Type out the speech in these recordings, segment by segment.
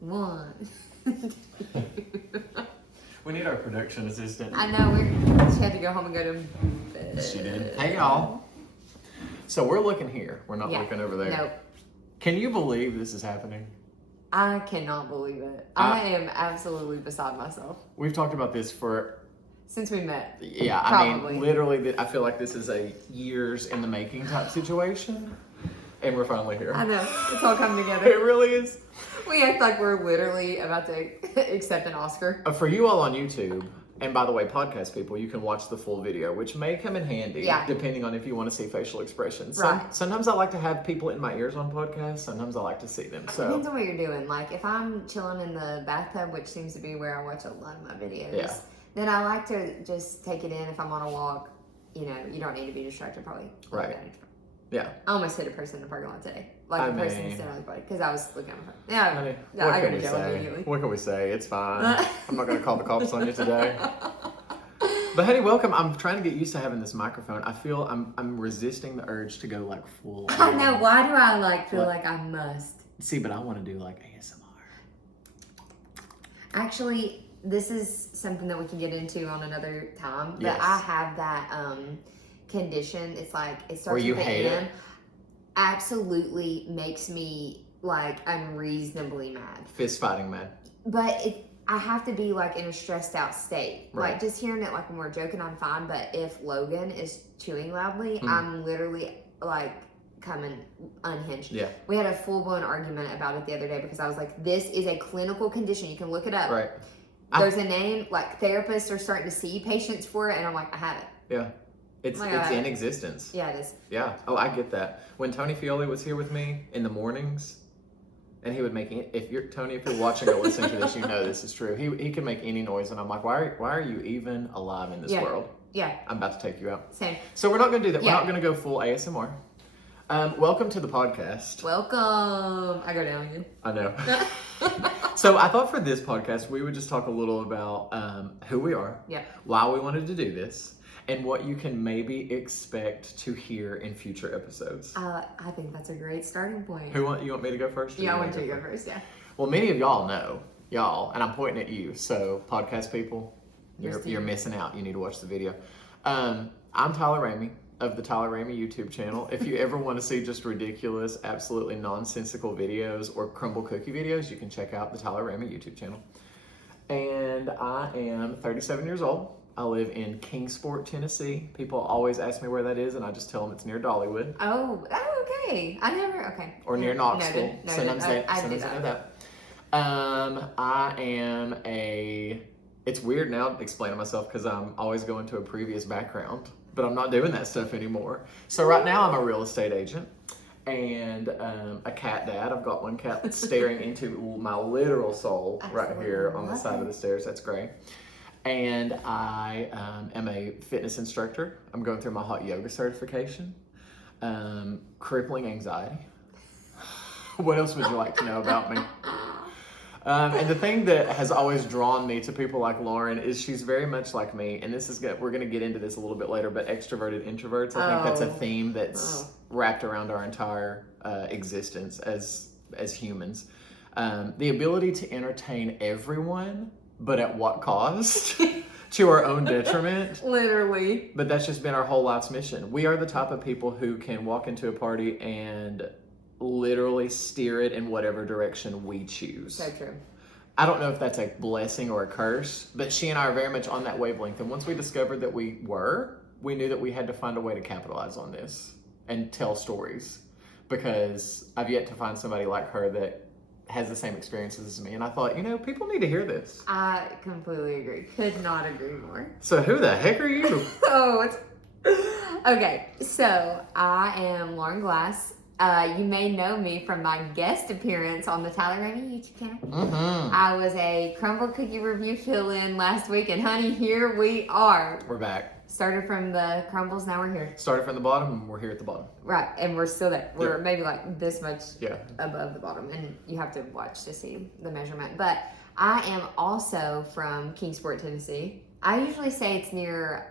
1. We need our production assistant. I know, she had to go home and go to bed. She did. Hey, y'all. So we're looking here. We're not looking over there. Nope. Can you believe this is happening? I cannot believe it. I am absolutely beside myself. We've talked about this since we met. Yeah, Probably. I mean, literally, I feel like this is a years in the making type situation. And we're finally here. I know. It's all come together. It really is. We act like we're literally about to accept an Oscar. For you all on YouTube, and by the way, podcast people, you can watch the full video, which may come in handy depending on if you want to see facial expressions. Right. Sometimes I like to have people in my ears on podcasts. Sometimes I like to see them. So depends on what you're doing. Like if I'm chilling in the bathtub, which seems to be where I watch a lot of my videos, then I like to just take it in. If I'm on a walk, you don't need to be distracted probably. Right. Yeah. I almost hit a person in the parking lot today. Like a person standing on the bike because I was looking at my phone. Yeah. Honey, I got to jail immediately. What can we say? It's fine. I'm not going to call the cops on you today. But honey, welcome. I'm trying to get used to having this microphone. I feel I'm resisting the urge to go like full. I know. Why do I feel like I must? See, but I want to do like ASMR. Actually, this is something that we can get into on another time. But Yes. I have that condition. It's like it starts Where you with hate an M. it? Absolutely makes me like unreasonably mad. Fist fighting mad. But I have to be like in a stressed out state. Right. Like just hearing it like when we're joking, I'm fine. But if Logan is chewing loudly, I'm literally like coming unhinged. Yeah. We had a full blown argument about it the other day because I was like, this is a clinical condition. You can look it up. Right. There's a name, like therapists are starting to see patients for it, and I'm like, I have it. Yeah. It's in existence. Yeah, it is. Yeah. Oh, I get that. When Tony Fioli was here with me in the mornings, and he would make if you're watching or listening to this, you know this is true. He could make any noise, and I'm like, why are you even alive in this world? Yeah. I'm about to take you out. Same. So we're not going to do that. Yeah. We're not going to go full ASMR. Welcome to the podcast. Welcome. I go down again. I know. So I thought for this podcast, we would just talk a little about who we are, why we wanted to do this, and what you can maybe expect to hear in future episodes. I think that's a great starting point. You want me to go first? Yeah, I want you to go first, yeah. Well, many of y'all know, and I'm pointing at you, so podcast people, you're missing out. You need to watch the video. I'm Tyler Ramey of the Tyler Ramey YouTube channel. If you ever want to see just ridiculous, absolutely nonsensical videos or crumble cookie videos, you can check out the Tyler Ramey YouTube channel. And I am 37 years old. I live in Kingsport, Tennessee. People always ask me where that is, and I just tell them it's near Dollywood. Oh, okay. Okay. Or near Knoxville. Noted. Sometimes they know that. I am it's weird now explaining myself because I'm always going to a previous background, but I'm not doing that stuff anymore. So right now I'm a real estate agent and a cat dad. I've got one cat staring into my literal soul right here on the side of the stairs. That's great. And I am a fitness instructor. I'm going through my hot yoga certification. Crippling anxiety. What else would you like to know about me? And the thing that has always drawn me to people like Lauren is she's very much like me, and we're going to get into this a little bit later, but extroverted introverts, I think that's a theme that's wrapped around our entire existence as humans. The ability to entertain everyone, but at what cost? To our own detriment. Literally. But that's just been our whole life's mission. We are the type of people who can walk into a party and literally steer it in whatever direction we choose. So true. I don't know if that's a blessing or a curse, but she and I are very much on that wavelength. And once we discovered that we knew that we had to find a way to capitalize on this and tell stories, because I've yet to find somebody like her that has the same experiences as me. And I thought, people need to hear this. I completely agree. Could not agree more. So who the heck are you? Okay, so I am Lauren Glass. You may know me from my guest appearance on the Tyler Ramey YouTube channel. Mm-hmm. I was a crumble cookie review fill-in last week, and honey, here we are. We're back. Started from the crumbles, now we're here. Started from the bottom, and we're here at the bottom. Right, and we're still there. We're maybe like this much above the bottom, and you have to watch to see the measurement. But I am also from Kingsport, Tennessee. I usually say it's near.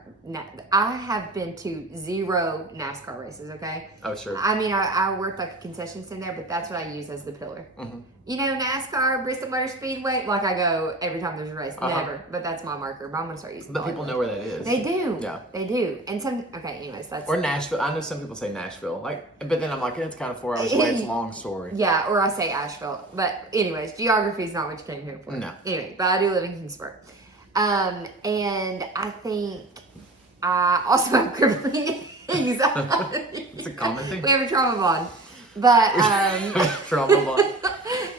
I have been to 0 NASCAR races. Okay. Oh sure. I mean, I worked like a concession stand there, but that's what I use as the pillar. Mm-hmm. You know, NASCAR, Bristol Motor Speedway. Like I go every time there's a race. Never, but that's my marker. But I'm gonna start using. But people know where that is. They do. Yeah. They do. And some. Okay. Anyways, that's. Or Nashville. I know some people say Nashville. Like, but then I'm like, it's kind of 4 hours away. It's a long story. Yeah. Or I say Asheville. But anyways, geography is not what you came here for. No. Anyway, but I do live in Kingsburg. And I think I also have crippling anxiety. It's a common thing. We have a trauma bond. But, trauma bond.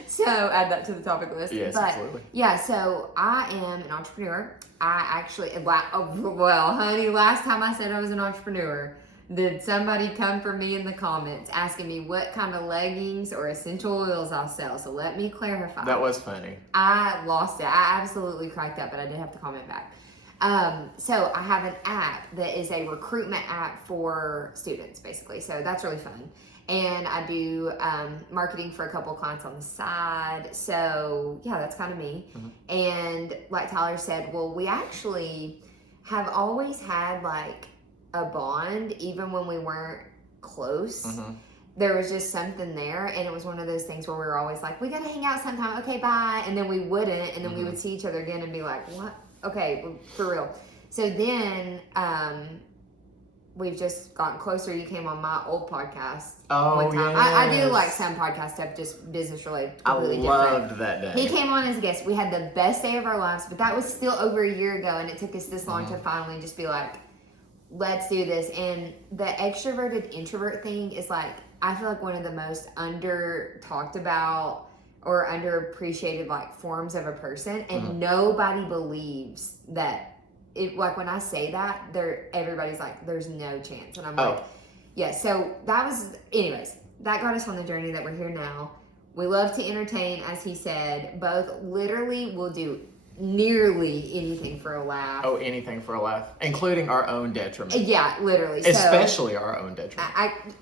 So add that to the topic list. Yes, but, absolutely. Yeah, so I am an entrepreneur. I actually, well, honey, last time I said I was an entrepreneur, did somebody come for me in the comments asking me what kind of leggings or essential oils I'll sell? So let me clarify. That was funny. I lost it. I absolutely cracked up, but I did have to comment back. So I have an app that is a recruitment app for students, basically. So that's really fun. And I do marketing for a couple of clients on the side. So yeah, that's kind of me. Mm-hmm. And like Tyler said, well, we actually have always had like a bond, even when we weren't close. Mm-hmm. There was just something there, and it was one of those things where we were always like, we gotta hang out sometime, okay, bye. And then we wouldn't, and then we would see each other again and be like, what? Okay, for real. So then we've just gotten closer. You came on my old podcast one time. Yes. I do like some podcast stuff, just business related, completely different. I loved that day. He came on as a guest. We had the best day of our lives, but that was still over a year ago, and it took us this long to finally just be like, let's do this. And the extroverted introvert thing is like, I feel like one of the most under talked about or underappreciated like forms of a person, and nobody believes that. It, like when I say that, everybody's like, there's no chance. And I'm like, yeah. So that was, anyways, that got us on the journey that we're here now. We love to entertain, as he said. Both literally will do nearly anything for a laugh. Oh, anything for a laugh, including our own detriment. Yeah, literally. Especially our own detriment.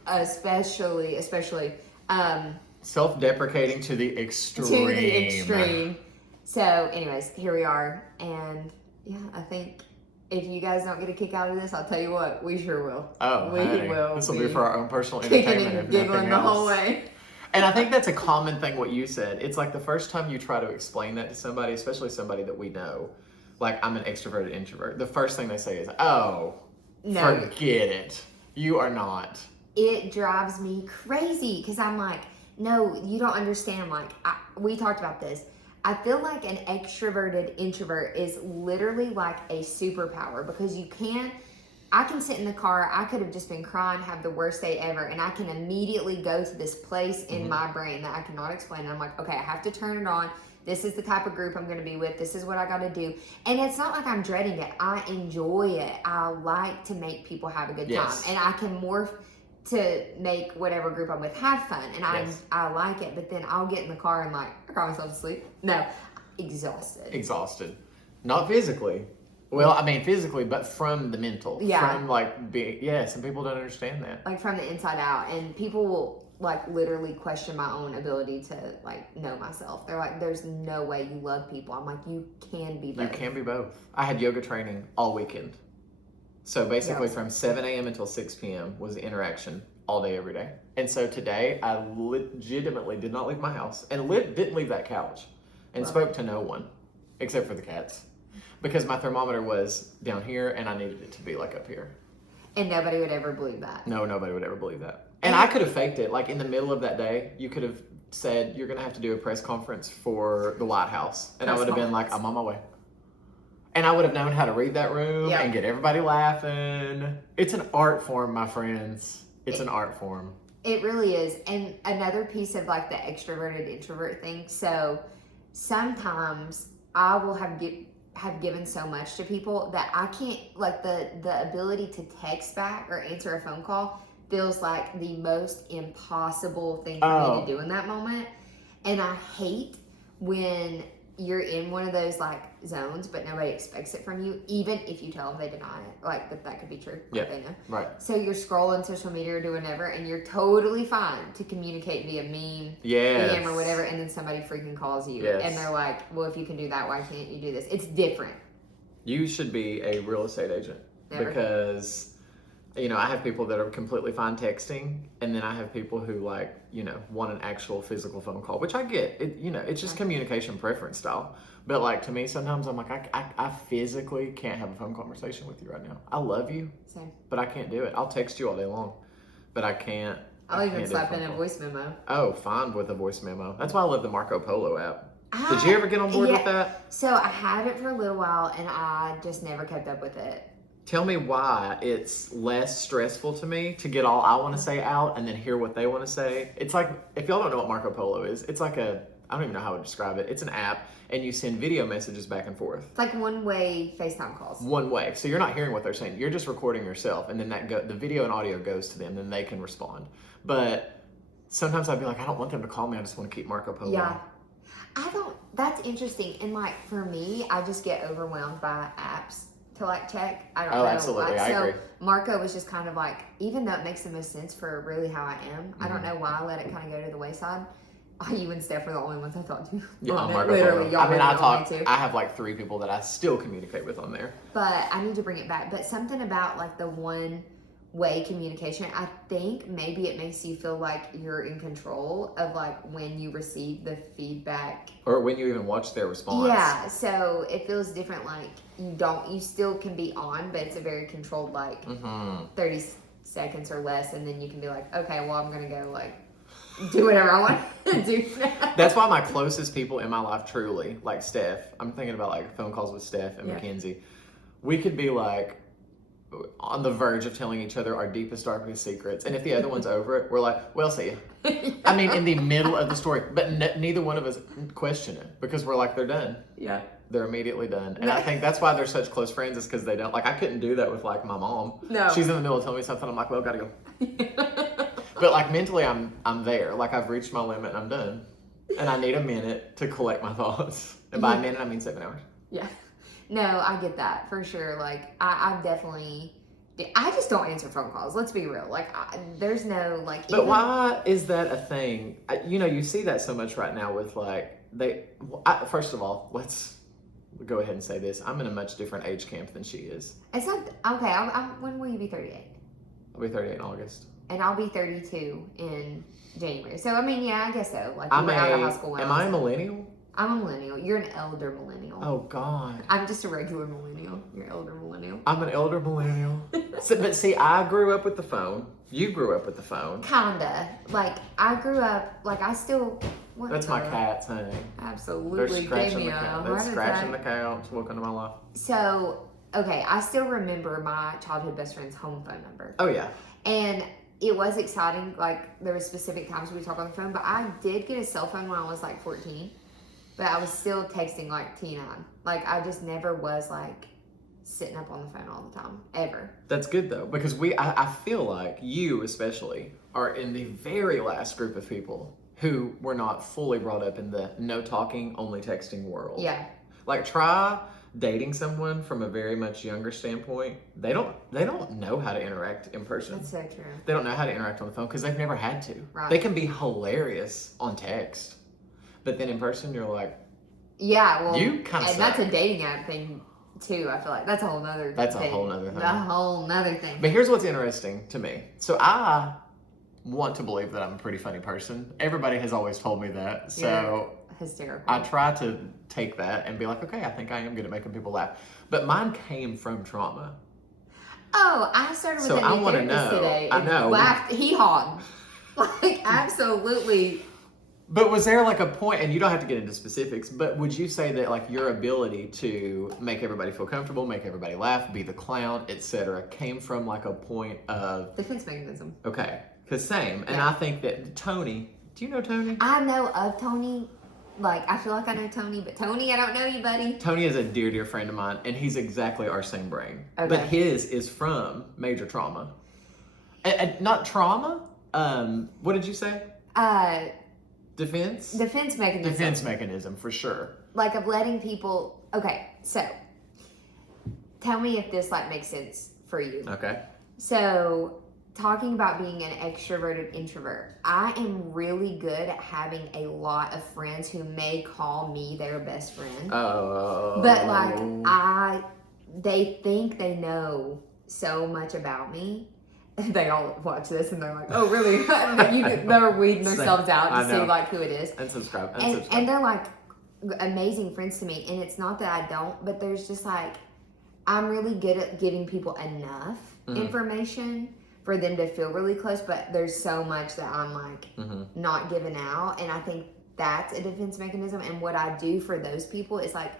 Especially. Self-deprecating to the extreme. To the extreme. So, anyways, here we are, and yeah, I think if you guys don't get a kick out of this, I'll tell you what, we sure will. Oh, we will. This will be for our own personal kicking entertainment, and giggling the whole way. And I think that's a common thing, what you said. It's like the first time you try to explain that to somebody, especially somebody that we know, like I'm an extroverted introvert, the first thing they say is, oh, no, forget it. You are not. It drives me crazy because I'm like, no, you don't understand. Like, we talked about this. I feel like an extroverted introvert is literally like a superpower because I can sit in the car, I could have just been crying, have the worst day ever, and I can immediately go to this place in my brain that I cannot explain. And I'm like, okay, I have to turn it on. This is the type of group I'm going to be with. This is what I got to do. And it's not like I'm dreading it. I enjoy it. I like to make people have a good time. And I can morph to make whatever group I'm with have fun. And I like it. But then I'll get in the car and like, I cry myself to sleep. No, exhausted. Not physically. Well, I mean physically, but from the mental. Yeah. From like some people don't understand that. Like from the inside out. And people will like literally question my own ability to like know myself. They're like, there's no way you love people. I'm like, you can be both. You can be both. I had yoga training all weekend. So basically from 7 a.m. until 6 p.m. was the interaction all day, every day. And so today I legitimately did not leave my house and didn't leave that couch and spoke to no one except for the cats because my thermometer was down here and I needed it to be like up here. And nobody would ever believe that. No, nobody would ever believe that. And I could have faked it. Like in the middle of that day, you could have said, you're going to have to do a press conference for the White House. And I would have been like, I'm on my way. And I would have known how to read that room and get everybody laughing. It's an art form, my friends. It's an art form. It really is. And another piece of like the extroverted introvert thing. So sometimes I will have given so much to people that I can't, like the ability to text back or answer a phone call feels like the most impossible thing for me to do in that moment. And I hate when you're in one of those like zones, but nobody expects it from you, even if you tell them they deny it, like that could be true. Yeah, they know. Right. So you're scrolling social media or doing whatever, and you're totally fine to communicate via meme, DM or whatever, and then somebody freaking calls you, and they're like, well, if you can do that, why can't you do this? It's different. You should be a real estate agent. Never. Because, you know, I have people that are completely fine texting, and then I have people who, like, you know, want an actual physical phone call, which I get. It, you know, it's just communication preference style. But, like, to me, sometimes I'm like, I physically can't have a phone conversation with you right now. I love you, Same. but I can't do it. I'll text you all day long, but I can't. I'll even slap in a voice memo. Oh, fine with a voice memo. That's why I love the Marco Polo app. Did you ever get on board with that? So I had it for a little while, and I just never kept up with it. Tell me why it's less stressful to me to get all I want to say out and then hear what they want to say. It's like, if y'all don't know what Marco Polo is, it's like I don't even know how to describe it. It's an app, and you send video messages back and forth. It's like one-way FaceTime calls. One way. So you're not hearing what they're saying. You're just recording yourself, and then the video and audio goes to them, then they can respond. But sometimes I'd be like, I don't want them to call me. I just want to keep Marco Polo. Yeah. That's interesting. And like, for me, I just get overwhelmed by apps to like check. I don't know. Absolutely. I agree. Marco was just kind of like, even though it makes the most sense for really how I am, I don't know why I let it kind of go to the wayside. You and Steph were the only ones I talked to. Yeah, Marco literally, Polo. y'all I have like 3 people that I still communicate with on there. But I need to bring it back. But something about like the one-way communication, I think maybe it makes you feel like you're in control of like when you receive the feedback. Or when you even watch their response. Yeah, so it feels different. Like you still can be on, but it's a very controlled, like 30 seconds or less. And then you can be like, okay, well, I'm going to go like do whatever I want to do now. That's why my closest people in my life, truly, like Steph, I'm thinking about like phone calls with Steph and Mackenzie. We could be like on the verge of telling each other our deepest, darkest secrets. And if the other one's over it, we're like, well, see you. I mean, in the middle of the story. But neither one of us question it because we're like, they're done. Yeah. They're immediately done. And I think that's why they're such close friends is because they don't. Like, I couldn't do that with like my mom. No. She's in the middle of telling me something. I'm like, well, gotta go. But like mentally, I'm there. Like I've reached my limit and I'm done. And I need a minute to collect my thoughts. And by a minute, I mean 7 hours. Yeah. No, I get that for sure. Like I just don't answer phone calls. Let's be real. Like there's no like. But why is that a thing? You know, you see that so much right now with like first of all, let's go ahead and say this. I'm in a much different age camp than she is. It's not okay. When will you be 38? I'll be 38 in August. And I'll be 32 in January. So, I mean, yeah, I guess so. Like, I'm out of high school. Am I a millennial? I'm a millennial. You're an elder millennial. Oh, God. I'm just a regular millennial. You're elder millennial. I'm an elder millennial. But see, I grew up with the phone. You grew up with the phone. Kinda. Like, I grew up, like, I still... That's my cats, honey. Absolutely. They're scratching the couch. Welcome to my life. So, okay, I still remember my childhood best friend's home phone number. Oh, yeah. And it was exciting. Like, there were specific times we talk on the phone, but I did get a cell phone when I was like 14, but I was still texting like T9. Like, I just never was like sitting up on the phone all the time, ever. That's good though, because I feel like you especially are in the very last group of people who were not fully brought up in the no talking, only texting world. Yeah. Like, try dating someone from a very much younger standpoint. They don't know how to interact in person. That's so true. They don't know how to interact on the phone because they've never had to. Right. They can be hilarious on text, but then in person you're like, yeah, well, you kind of and that's a dating app thing too. I feel like that's a whole nother thing. That's a whole nother thing. A whole nother thing. But here's what's interesting to me. So I want to believe that I'm a pretty funny person. Everybody has always told me that. So You're hysterical. I try to take that and be like, okay, I think I am good at making people laugh. But mine came from trauma. Oh, I started with So a I new wanna therapist know. today. I And know. laughed, hee-hawed. Like, absolutely. But was there like a point, and you don't have to get into specifics, but would you say that like your ability to make everybody feel comfortable, make everybody laugh, be the clown, etc., came from like a point of Defense mechanism. okay, because same, and Yeah. I think that Tony. Do you know Tony? I know of Tony. Like, I feel like I know Tony, but Tony, I don't know you, buddy. Tony is a dear, dear friend of mine, and he's exactly our same brain. Okay. But his is from major trauma. And not trauma. What did you say? Defense. Defense mechanism. Defense mechanism for sure. Like, of letting people. Okay, so tell me if this like makes sense for you. Okay. So, talking about being an extroverted introvert, I am really good at having a lot of friends who may call me their best friend. Oh. But like, I they think they know so much about me. They all watch this and they're like, oh, really? They're weeding themselves out to see like who it is. And subscribe. And they're like amazing friends to me. And it's not that I don't, but there's just like, I'm really good at giving people enough information for them to feel really close. But there's so much that I'm like not giving out. And I think that's a defense mechanism. And what I do for those people is like,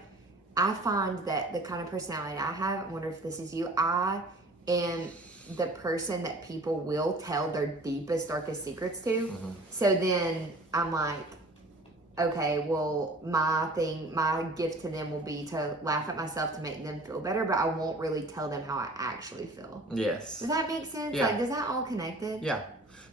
I find that the kind of personality I have, I wonder if this is you, I am the person that people will tell their deepest, darkest secrets to. So then I'm like, okay, well, my gift to them will be to laugh at myself to make them feel better, but I won't really tell them how I actually feel. Yes. Does that make sense? Yeah. Like, is that all connected? Yeah.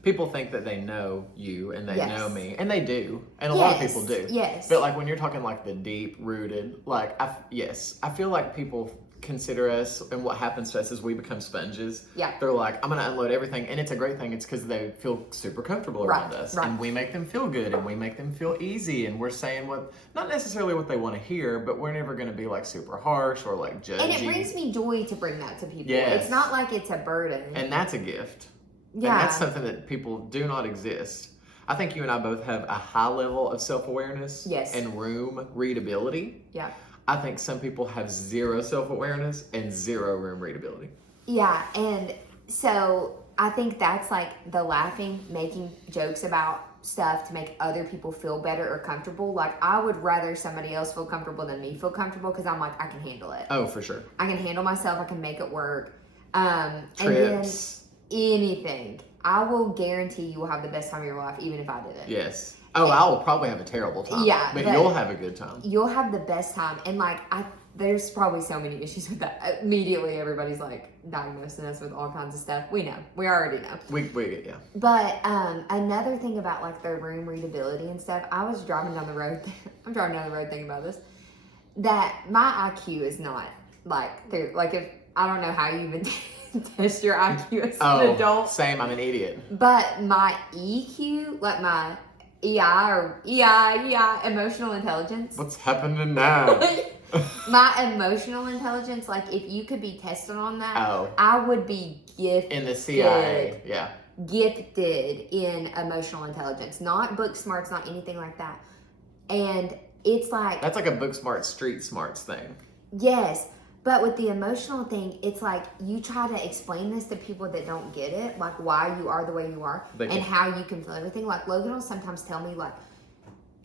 People think that they know you and they know me, and they do, and a lot of people do. Yes. But like when you're talking like the deep rooted, like I feel like people consider us, and what happens to us is we become sponges. Yeah. They're like, I'm gonna unload everything, and it's a great thing. It's because they feel super comfortable around us, and we make them feel good, and we make them feel easy, and we're saying not necessarily what they want to hear, but we're never gonna be like super harsh or like judgy. And it brings me joy to bring that to people. Yes. It's not like it's a burden. And that's a gift. Yeah. And that's something that people do not exist. I think you and I both have a high level of self-awareness and room readability. Yeah. I think some people have zero self-awareness and zero room readability. Yeah, and so I think that's like the laughing, making jokes about stuff to make other people feel better or comfortable. Like, I would rather somebody else feel comfortable than me feel comfortable because I'm like, I can handle it. Oh, for sure. I can handle myself. I can make it work. And Trips. then anything. I will guarantee you will have the best time of your life, even if I didn't. Yes. Oh, I will probably have a terrible time. Yeah. But you'll have a good time. You'll have the best time. And like, there's probably so many issues with that. Immediately, everybody's like diagnosing us with all kinds of stuff. We know. We already know. We get, yeah. But another thing about like their room readability and stuff, I was driving down the road. I'm driving down the road thinking about this. That my IQ is not like, if I don't know how you even test your IQ as an adult. Same. I'm an idiot. But my EQ, like my EI, emotional intelligence. What's happening now? My emotional intelligence, like if you could be tested on that, I would be gifted. In the CIA, yeah. Gifted in emotional intelligence. Not book smarts, not anything like that. And it's like... That's like a book smart, street smarts thing. Yes. But with the emotional thing, it's like you try to explain this to people that don't get it, like why you are the way you are and how you can feel everything. Like Logan will sometimes tell me, like,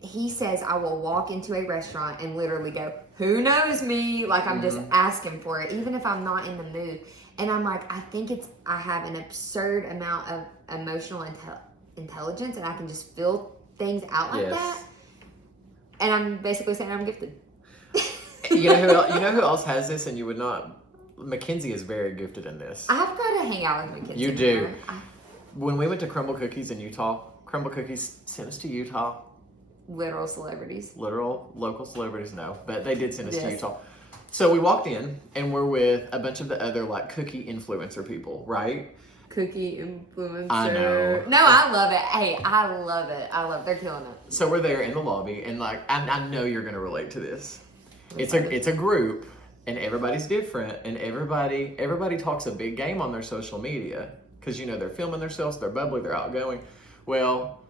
he says I will walk into a restaurant and literally go, who knows me? Like I'm just asking for it, even if I'm not in the mood. And I'm like, I have an absurd amount of emotional intelligence and I can just feel things out like that. And I'm basically saying I'm gifted. You know who else has this, and you would not. Mackenzie is very gifted in this. I've got to hang out with Mackenzie. You do. When we went to Crumble Cookies in Utah, Crumble Cookies sent us to Utah. Literal celebrities. Literal local celebrities, no, but they did send us to Utah. So we walked in, and we're with a bunch of the other like cookie influencer people, right? Cookie influencer. I know. No, I love it. Hey, I love it. They're killing it. So we're there in the lobby, and like I know you're gonna relate to this. It's a group, and everybody's different, and everybody talks a big game on their social media because they're filming themselves, they're bubbly, they're outgoing. Well,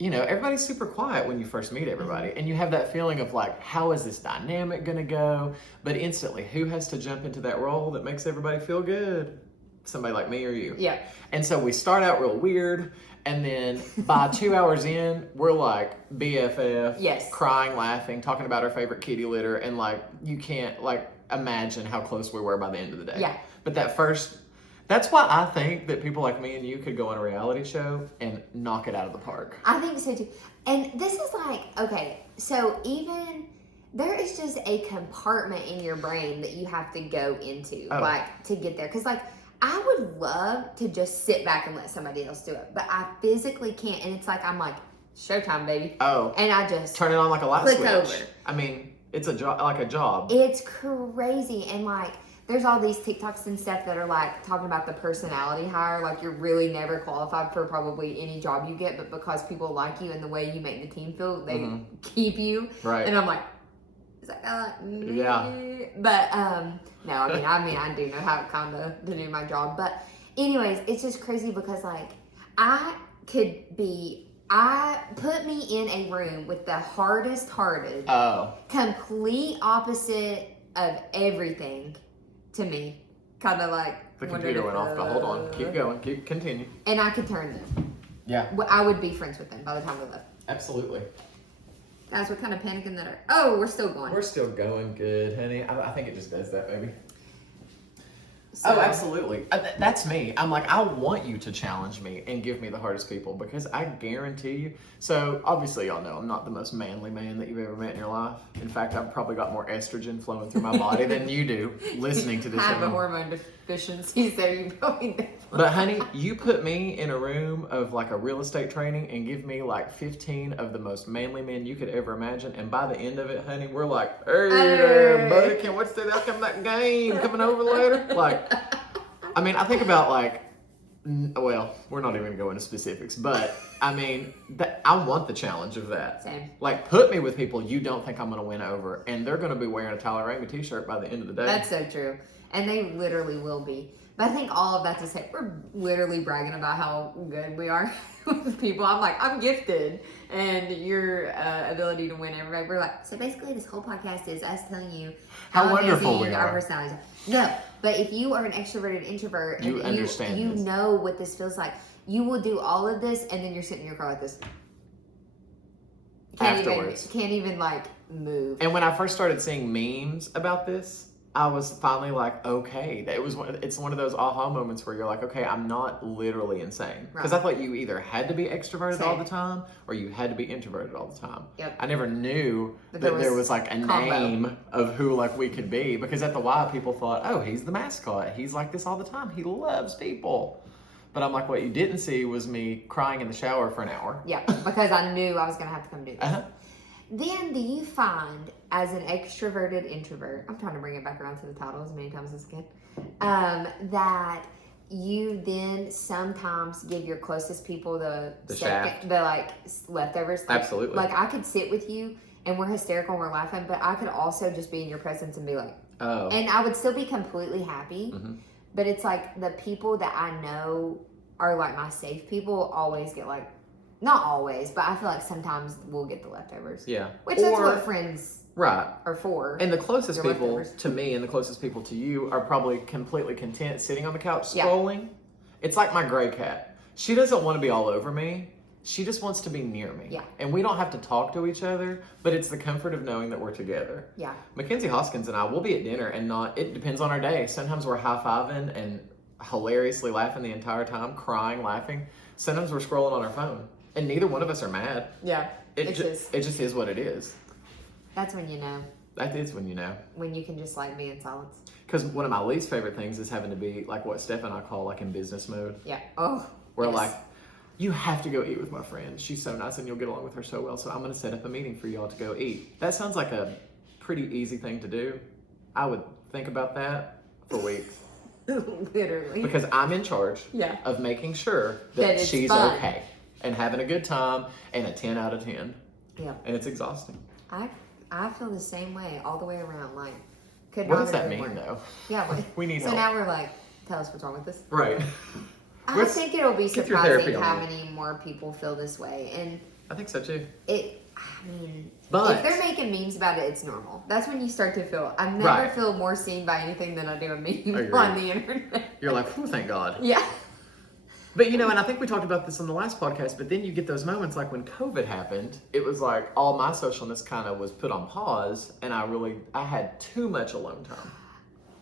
everybody's super quiet when you first meet everybody, and you have that feeling of like, how is this dynamic gonna go? But instantly, who has to jump into that role that makes everybody feel good? Somebody like me or you. Yeah. And so we start out real weird. And then by 2 hours in, we're like BFF, crying, laughing, talking about our favorite kitty litter, and like you can't like imagine how close we were by the end of the day. Yeah. But that's why I think that people like me and you could go on a reality show and knock it out of the park. I think so too. And this is like, okay, so even there is just a compartment in your brain that you have to go into, like to get there. Because like, I would love to just sit back and let somebody else do it, but I physically can't. And it's like, I'm like, showtime, baby. Oh. And I just turn it on like a light switch. Click over. I mean, it's a job, like a job. It's crazy. And like, there's all these TikToks and stuff that are like talking about the personality hire. Like you're really never qualified for probably any job you get, but because people like you and the way you make the team feel, they keep you. Right. And I'm like, It's like, meh. Yeah. But no, I do know how kind of to do my job. But anyways, it's just crazy because like put me in a room with the hardest hearted, complete opposite of everything to me. Kind of like the computer went off, but hold on, keep going, continue. And I could turn them. Yeah. I would be friends with them by the time we left. Absolutely. Guys, we're kind of panicking that. Oh, we're still going. We're still going good, honey. I think it just does that, baby. So, oh, absolutely. That's me. I'm like, I want you to challenge me and give me the hardest people because I guarantee you. So, obviously, y'all know I'm not the most manly man that you've ever met in your life. In fact, I've probably got more estrogen flowing through my body than you do listening to this. I have a hormone deficiency, so you probably know. But, honey, you put me in a room of like a real estate training and give me like 15 of the most manly men you could ever imagine. And by the end of it, honey, we're like, hey there, buddy, can't wait to see the outcome of that game coming over later. Like, I mean, I think about like, well, we're not even going to go into specifics, but I mean, I want the challenge of that. Same. Like, put me with people you don't think I'm going to win over, and they're going to be wearing a Tyler Ramey t-shirt by the end of the day. That's so true. And they literally will be. But I think all of that to say, we're literally bragging about how good we are with people. I'm like, I'm gifted. And your ability to win everybody. We're like, so basically this whole podcast is us telling you how wonderful we our are. Personalities. No, but if you are an extroverted introvert, you understand you this. know what this feels like. You will do all of this and then you're sitting in your car like this. Afterwards. Can't even like move. And when I first started seeing memes about this, I was finally like, okay. It's one of those aha moments where you're like, okay, I'm not literally insane. Because I thought you either had to be extroverted all the time or you had to be introverted all the time. Yep. I never knew that there was like a name of who like we could be. Because at the Y, people thought, oh, he's the mascot. He's like this all the time. He loves people. But I'm like, what you didn't see was me crying in the shower for an hour. Yeah, because I knew I was going to have to come do this. Uh-huh. Then do you find, as an extroverted introvert, I'm trying to bring it back around to the title as many times as I can, that you then sometimes give your closest people the shaft. the like leftovers? Like, Absolutely. Like I could sit with you and we're hysterical and we're laughing, but I could also just be in your presence and be like, oh. And I would still be completely happy, Mm-hmm. but it's like the people that I know are like my safe people always get like, not always, but I feel like sometimes we'll get the leftovers. Yeah. Which that's what friends are for. And the closest people leftovers. to me and the closest people to you are probably completely content sitting on the couch scrolling. Yeah. It's like my gray cat. She doesn't want to be all over me. She just wants to be near me. Yeah. And we don't have to talk to each other, but it's the comfort of knowing that we're together. Yeah. Mackenzie Hoskins and I will be at dinner and it depends on our day. Sometimes we're high-fiving and hilariously laughing the entire time, crying, laughing. Sometimes we're scrolling on our phone. And neither one of us are mad. Yeah. It just is what it is. That's when you know. That is when you know. When you can just like be in silence. Because one of my least favorite things is having to be like what Steph and I call like in business mode. Yeah. Oh. Where like, you have to go eat with my friend. She's so nice and you'll get along with her so well. So I'm going to set up a meeting for y'all to go eat. That sounds like a pretty easy thing to do. I would think about that for weeks. Literally. Because I'm in charge of making sure that she's fun. Okay. And having a good time, and a 10 out of 10. Yeah. And it's exhausting. I feel the same way all the way around. Like, what does that mean, though? Yeah. We need help. help. So now we're like, tell us what's wrong with this. Right. I think it'll be Get your therapy surprising how on. many more people feel this way. And I think so, too. But if they're making memes about it, it's normal. That's when you start to feel, I never feel more seen by anything than I do a meme on the internet. You're like, oh, thank God. Yeah. But and I think we talked about this on the last podcast, but then you get those moments like when COVID happened, it was like all my socialness kind of was put on pause and I had too much alone time.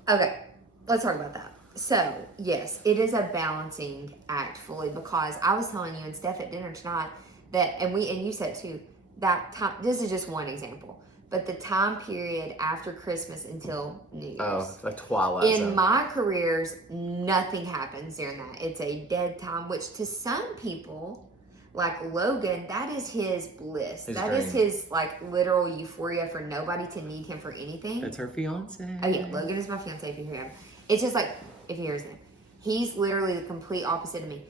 Okay, let's talk about that. So, yes, it is a balancing act fully because I was telling you and Steph at dinner tonight that, and you said too, that time, this is just one example, but the time period after Christmas until New Year's. Oh, the twilight zone. In my careers, nothing happens during that. It's a dead time, which to some people, like Logan, that is his bliss. That is his like literal euphoria for nobody to need him for anything. That's her fiance. Oh yeah, Logan is my fiance if you hear him. It's just like, if he hears him. He's literally the complete opposite of me.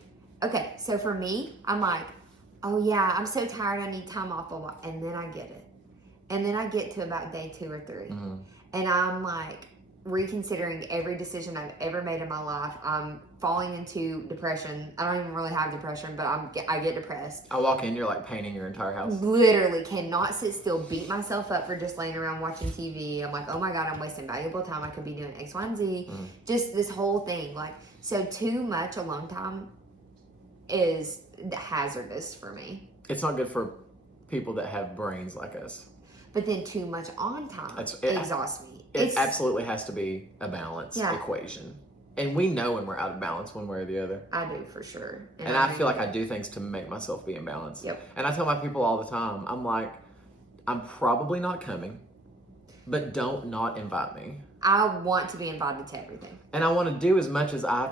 Okay, so for me, I'm like, oh yeah, I'm so tired, I need time off, blah, blah, and then I get it. And then I get to about day 2 or 3. Mm-hmm. And I'm like reconsidering every decision I've ever made in my life. I'm falling into depression. I don't even really have depression, but I get depressed. I walk in, you're like painting your entire house. Literally cannot sit still, beat myself up for just laying around watching TV. I'm like, oh my God, I'm wasting valuable time. I could be doing X, Y, and Z. Mm-hmm. Just this whole thing. Like, so too much alone time is hazardous for me. It's not good for people that have brains like us. But then too much on time It exhausts me. It absolutely has to be a balance Yeah. equation. And we know when we're out of balance one way or the other. I do, for sure. And I feel like I do things to make myself be in balance. Yep. And I tell my people all the time, I'm like, I'm probably not coming, but don't not invite me. I want to be invited to everything. And I want to do as much as I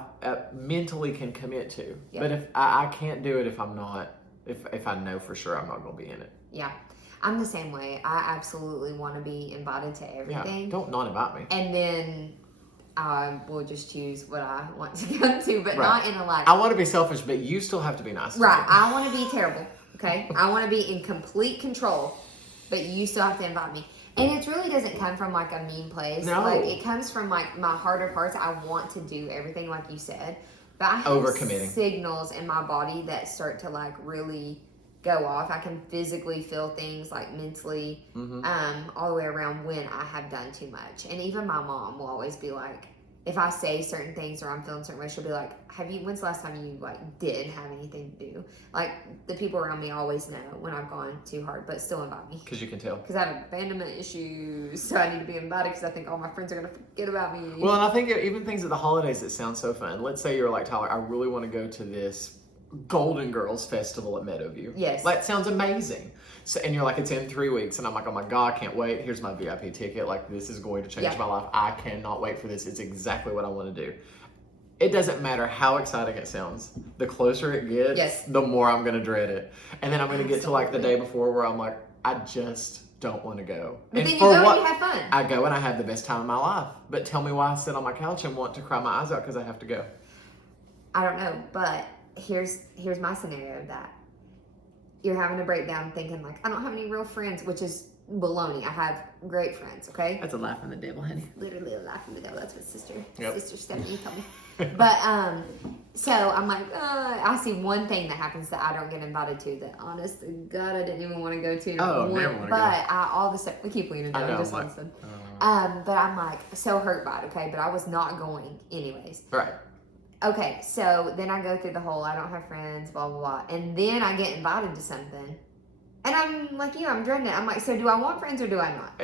mentally can commit to. Yep. But if I can't do it if I'm not, if I know for sure I'm not going to be in it. Yeah. I'm the same way. I absolutely want to be invited to everything. Yeah, don't not invite me. And then I will just choose what I want to go to, but not in a like. I want to be selfish, but you still have to be nice to Right. me. I want to be terrible. Okay. I want to be in complete control, but you still have to invite me. And it really doesn't come from like a mean place. No. Like it comes from like my heart of hearts. I want to do everything like you said, but I have Overcommitting. signals in my body that start to like really go off. I can physically feel things like mentally, all the way around when I have done too much. And even my mom will always be like, if I say certain things or I'm feeling certain way, she'll be like, when's the last time you like did have anything to do? Like the people around me always know when I've gone too hard, but still invite me. Because you can tell. Because I have abandonment issues, so I need to be invited because I think all my friends are going to forget about me. Well, and I think even things at the holidays that sound so fun. Let's say you're like, Tyler, I really want to go to this Golden Girls Festival at Meadowview. Yes. That sounds amazing. So, and you're like, it's in 3 weeks. And I'm like, oh my God, I can't wait. Here's my VIP ticket. Like, this is going to change my life. I cannot wait for this. It's exactly what I want to do. It doesn't matter how exciting it sounds. The closer it gets, the more I'm going to dread it. And then I'm going to get to like the day before where I'm like, I just don't want to go. But and then you for go what, and you have fun. I go and I have the best time of my life. But tell me why I sit on my couch and want to cry my eyes out because I have to go. I don't know, but here's my scenario of that. You're having a breakdown thinking like, I don't have any real friends, which is baloney. I have great friends, okay? That's a laugh on the devil, honey. Literally a laugh from the devil. That's what sister Stephanie told me. But so I'm like, I see one thing that happens that I don't get invited to that honest to God I didn't even want to go to. Oh, never want to go. But all of a sudden we keep leaning down. Just listen. But I'm like so hurt by it, okay? But I was not going anyways. Right. Okay, so then I go through the whole I don't have friends, blah, blah, blah. And then I get invited to something. And I'm like you, I'm dreading it. I'm like, so do I want friends or do I not?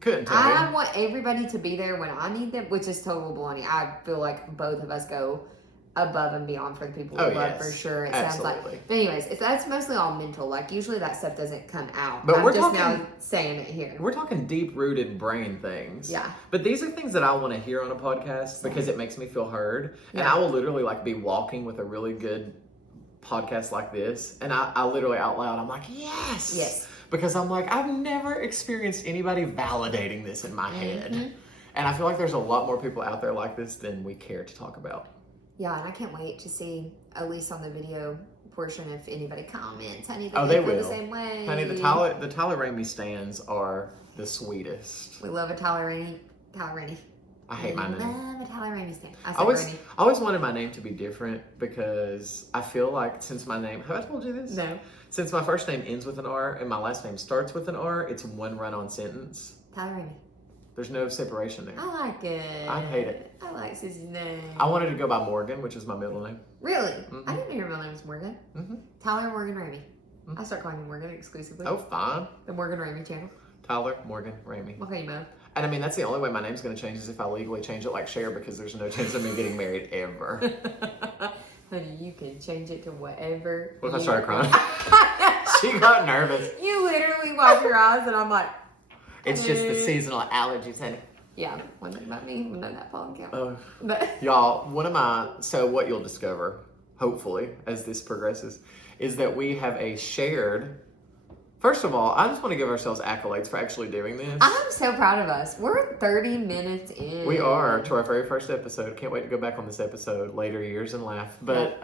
Couldn't tell I you. want everybody to be there when I need them, which is total baloney. I feel like both of us go above and beyond for the people we love, for sure. It sounds like. But anyways, if that's mostly all mental, like usually that stuff doesn't come out. But I'm we're just talking, now saying it here. We're talking deep-rooted brain things. Yeah. But these are things that I want to hear on a podcast because it makes me feel heard. And I will literally like be walking with a really good podcast like this, and I literally out loud, I'm like, yes. Yes. Because I'm like, I've never experienced anybody validating this in my head. And I feel like there's a lot more people out there like this than we care to talk about. Yeah, and I can't wait to see, at least on the video portion, if anybody comments. Honey, they feel will. the same way. Honey, the Tyler Ramey stands are the sweetest. We love a Tyler Ramey. I hate my name. Love a Tyler Ramey stand. I always wanted my name to be different because I feel like since my name, have I told you this? No. Since my first name ends with an R and my last name starts with an R, it's one run-on sentence. Tyler Ramey. There's no separation there. I like it. I hate it. I like Sissy's name. I wanted to go by Morgan, which is my middle name. Really? I didn't know your middle name was Morgan. Tyler Morgan Ramey. Mm-hmm. I start calling you Morgan exclusively. Oh, fine. The Morgan Ramey channel. Tyler Morgan Ramey. What can you move? And I mean, that's the only way my name's going to change is if I legally change it like Cher because there's no chance of me getting married ever. Honey, you can change it to whatever. What if I started crying? She got nervous. You literally wipe your eyes and I'm like, it's just the seasonal allergies, honey. Yeah, one thing about me, I'm not that falling count. Oh, But y'all, what you'll discover, hopefully, as this progresses, is that we have a shared. First of all, I just want to give ourselves accolades for actually doing this. I'm so proud of us. We're 30 minutes in. We are to our very first episode. Can't wait to go back on this episode later years and laugh. But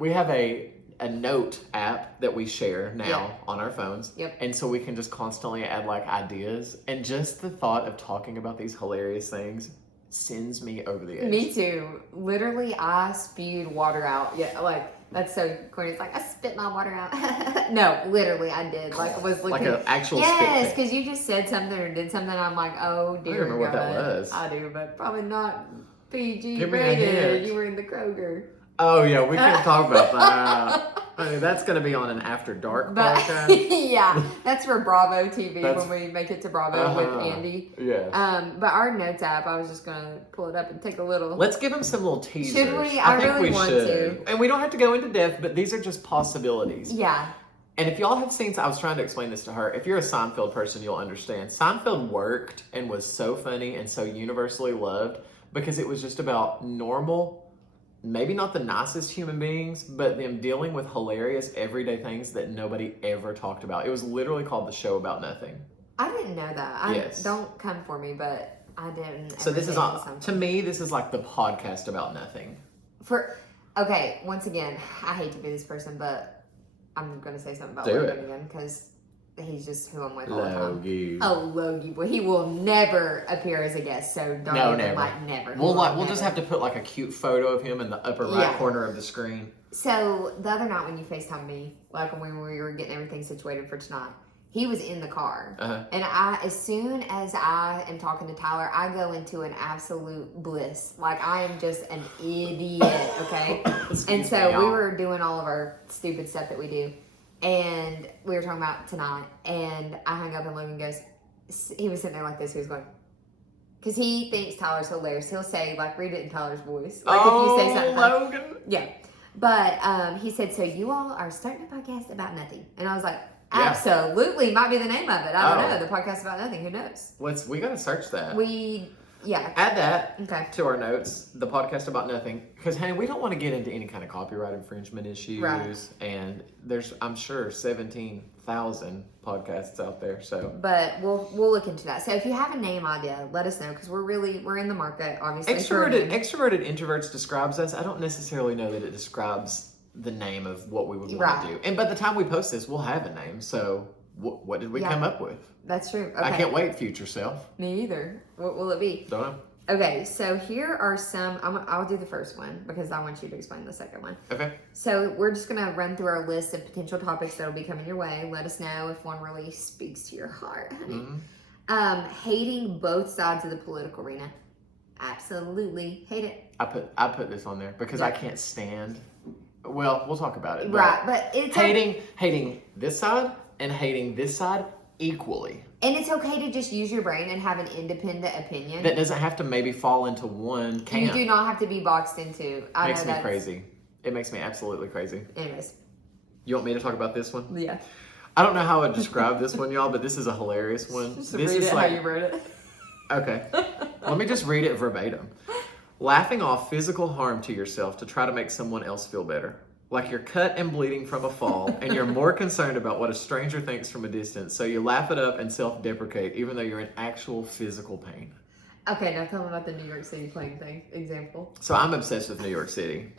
we have a a note app that we share now Yeah. on our phones. Yep. And so we can just constantly add like ideas. And just the thought of talking about these hilarious things sends me over the edge. Me too. Literally, I spewed water out. Yeah, like, that's so corny. It's like, I spit my water out. No, literally, I did. Like, I was looking. Like an actual Yes, spit because you just said something or did something. I'm like, oh, dear remember what that God. was. I do, but probably not PG Give me a rated. hint. You were in the Kroger. Oh, yeah, we can talk about that. I mean, that's going to be on an After Dark But podcast. yeah, that's for Bravo TV That's- when we make it to Bravo with Andy. Yes. But our notes app, I was just gonna pull it up and take a little. Let's give him some little teasers. Should we? I think really we want should. to. And we don't have to go into depth, but these are just possibilities. Yeah. And if y'all have seen, I was trying to explain this to her. If you're a Seinfeld person, you'll understand. Seinfeld worked and was so funny and so universally loved because it was just about normal, maybe not the nicest human beings, but them dealing with hilarious everyday things that nobody ever talked about. It was literally called The Show About Nothing. I didn't know that. Yes. Don't come for me, but I didn't. So this is ever not, think to me, this is like the podcast about nothing. Okay, once again, I hate to be this person, but I'm gonna say something about Do Logan it. again because he's just who I'm with all the time. Logie. Oh, Logie, well, he will never appear as a guest, so don't No, even never. like never. We'll just have to put like a cute photo of him in the upper right Yeah. corner of the screen. So the other night when you FaceTimed me, like when we were getting everything situated for tonight, he was in the car. Uh-huh. And as soon as I am talking to Tyler, I go into an absolute bliss. Like I am just an idiot, okay? And so we were doing all of our stupid stuff that we do. And we were talking about tonight. And I hung up and Logan goes, he was sitting there like this. He was going, because he thinks Tyler's hilarious. He'll say, like, read it in Tyler's voice. Like if you say something funny. Logan. Yeah. But he said, so you all are starting a podcast about nothing. And I was like, Yeah. absolutely. Might be the name of it. I don't Oh. know. The podcast about nothing. Who knows? We gotta search that. Yeah. Add that Okay. to our notes, the podcast about nothing. Because, honey, we don't want to get into any kind of copyright infringement issues. Right. And there's, I'm sure, 17,000 podcasts out there. So But we'll look into that. So if you have a name idea, let us know because we're in the market, obviously. for a name. extroverted introverts describes us. I don't necessarily know that it describes the name of what we would want Right. to do. And by the time we post this, we'll have a name. So what did we Yeah. come up with? That's true. Okay. I can't wait, future self. Me either. What will it be? Don't know. Okay, so here are some. I'll do the first one because I want you to explain the second one. Okay. So we're just gonna run through our list of potential topics that'll be coming your way. Let us know if one really speaks to your heart, honey. Mhm. Hating both sides of the political arena. Absolutely hate it. I put this on there because I can't stand. Well, we'll talk about it. Right, but it's hating this side and hating this side equally. and it's okay to just use your brain and have an independent opinion. That doesn't have to maybe fall into one camp. You do not have to be boxed into. I Makes know me crazy. It makes me absolutely crazy. Anyways, You want me to talk about this one? yeah. I don't know how I would describe this one, y'all, but this is a hilarious one. Just This read is it like how you wrote it. okay. Let me just read it verbatim. Laughing off physical harm to yourself to try to make someone else feel better. Like you're cut and bleeding from a fall, and you're more concerned about what a stranger thinks from a distance, so you laugh it up and self-deprecate, even though you're in actual physical pain. Okay, now tell me about the New York City plane thing. Example. So I'm obsessed with New York City.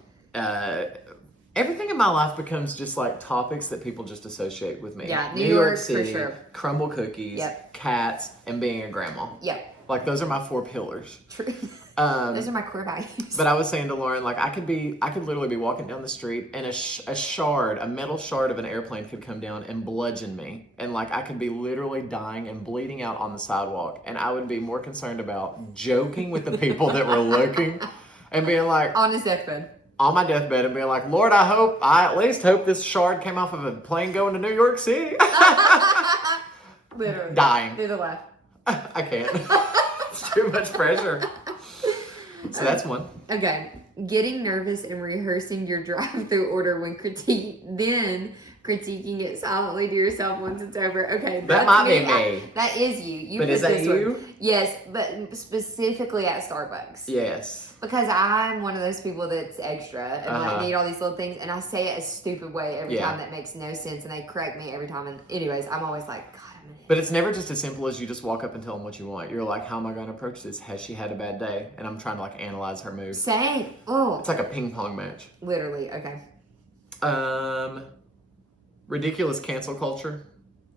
Everything in my life becomes just like topics that people just associate with me. Yeah, New York, for City, sure. crumble cookies, Yep. cats, and being a grandma. Yep. Like those are my 4 pillars. True. Um, Those are my core values. But I was saying to Lauren, like I could literally be walking down the street and a metal shard of an airplane could come down and bludgeon me. And like I could be literally dying and bleeding out on the sidewalk. And I would be more concerned about joking with the people that were looking and being like, On his deathbed. on my deathbed and being like, Lord, I at least hope this shard came off of a plane going to New York City. Literally. Dying. Do the laugh. I can't. It's too much pressure. So that's one. Okay. Getting nervous and rehearsing your drive-through order when then critiquing it silently to yourself once it's over. Okay. That that's might be me. That is you. But put is that this one. you? Yes, but specifically at Starbucks. Yes. Because I'm one of those people that's extra and Uh-huh. like need all these little things, and I say it a stupid way every Yeah. time that makes no sense, and they correct me every time. And anyways, I'm always like, God, I'm an idiot. But it's never just as simple as you just walk up and tell them what you want. You're like, how am I going to approach this? Has she had a bad day? And I'm trying to like analyze her mood. Same. Oh, It's like a ping pong match. literally. Okay. Ridiculous cancel culture.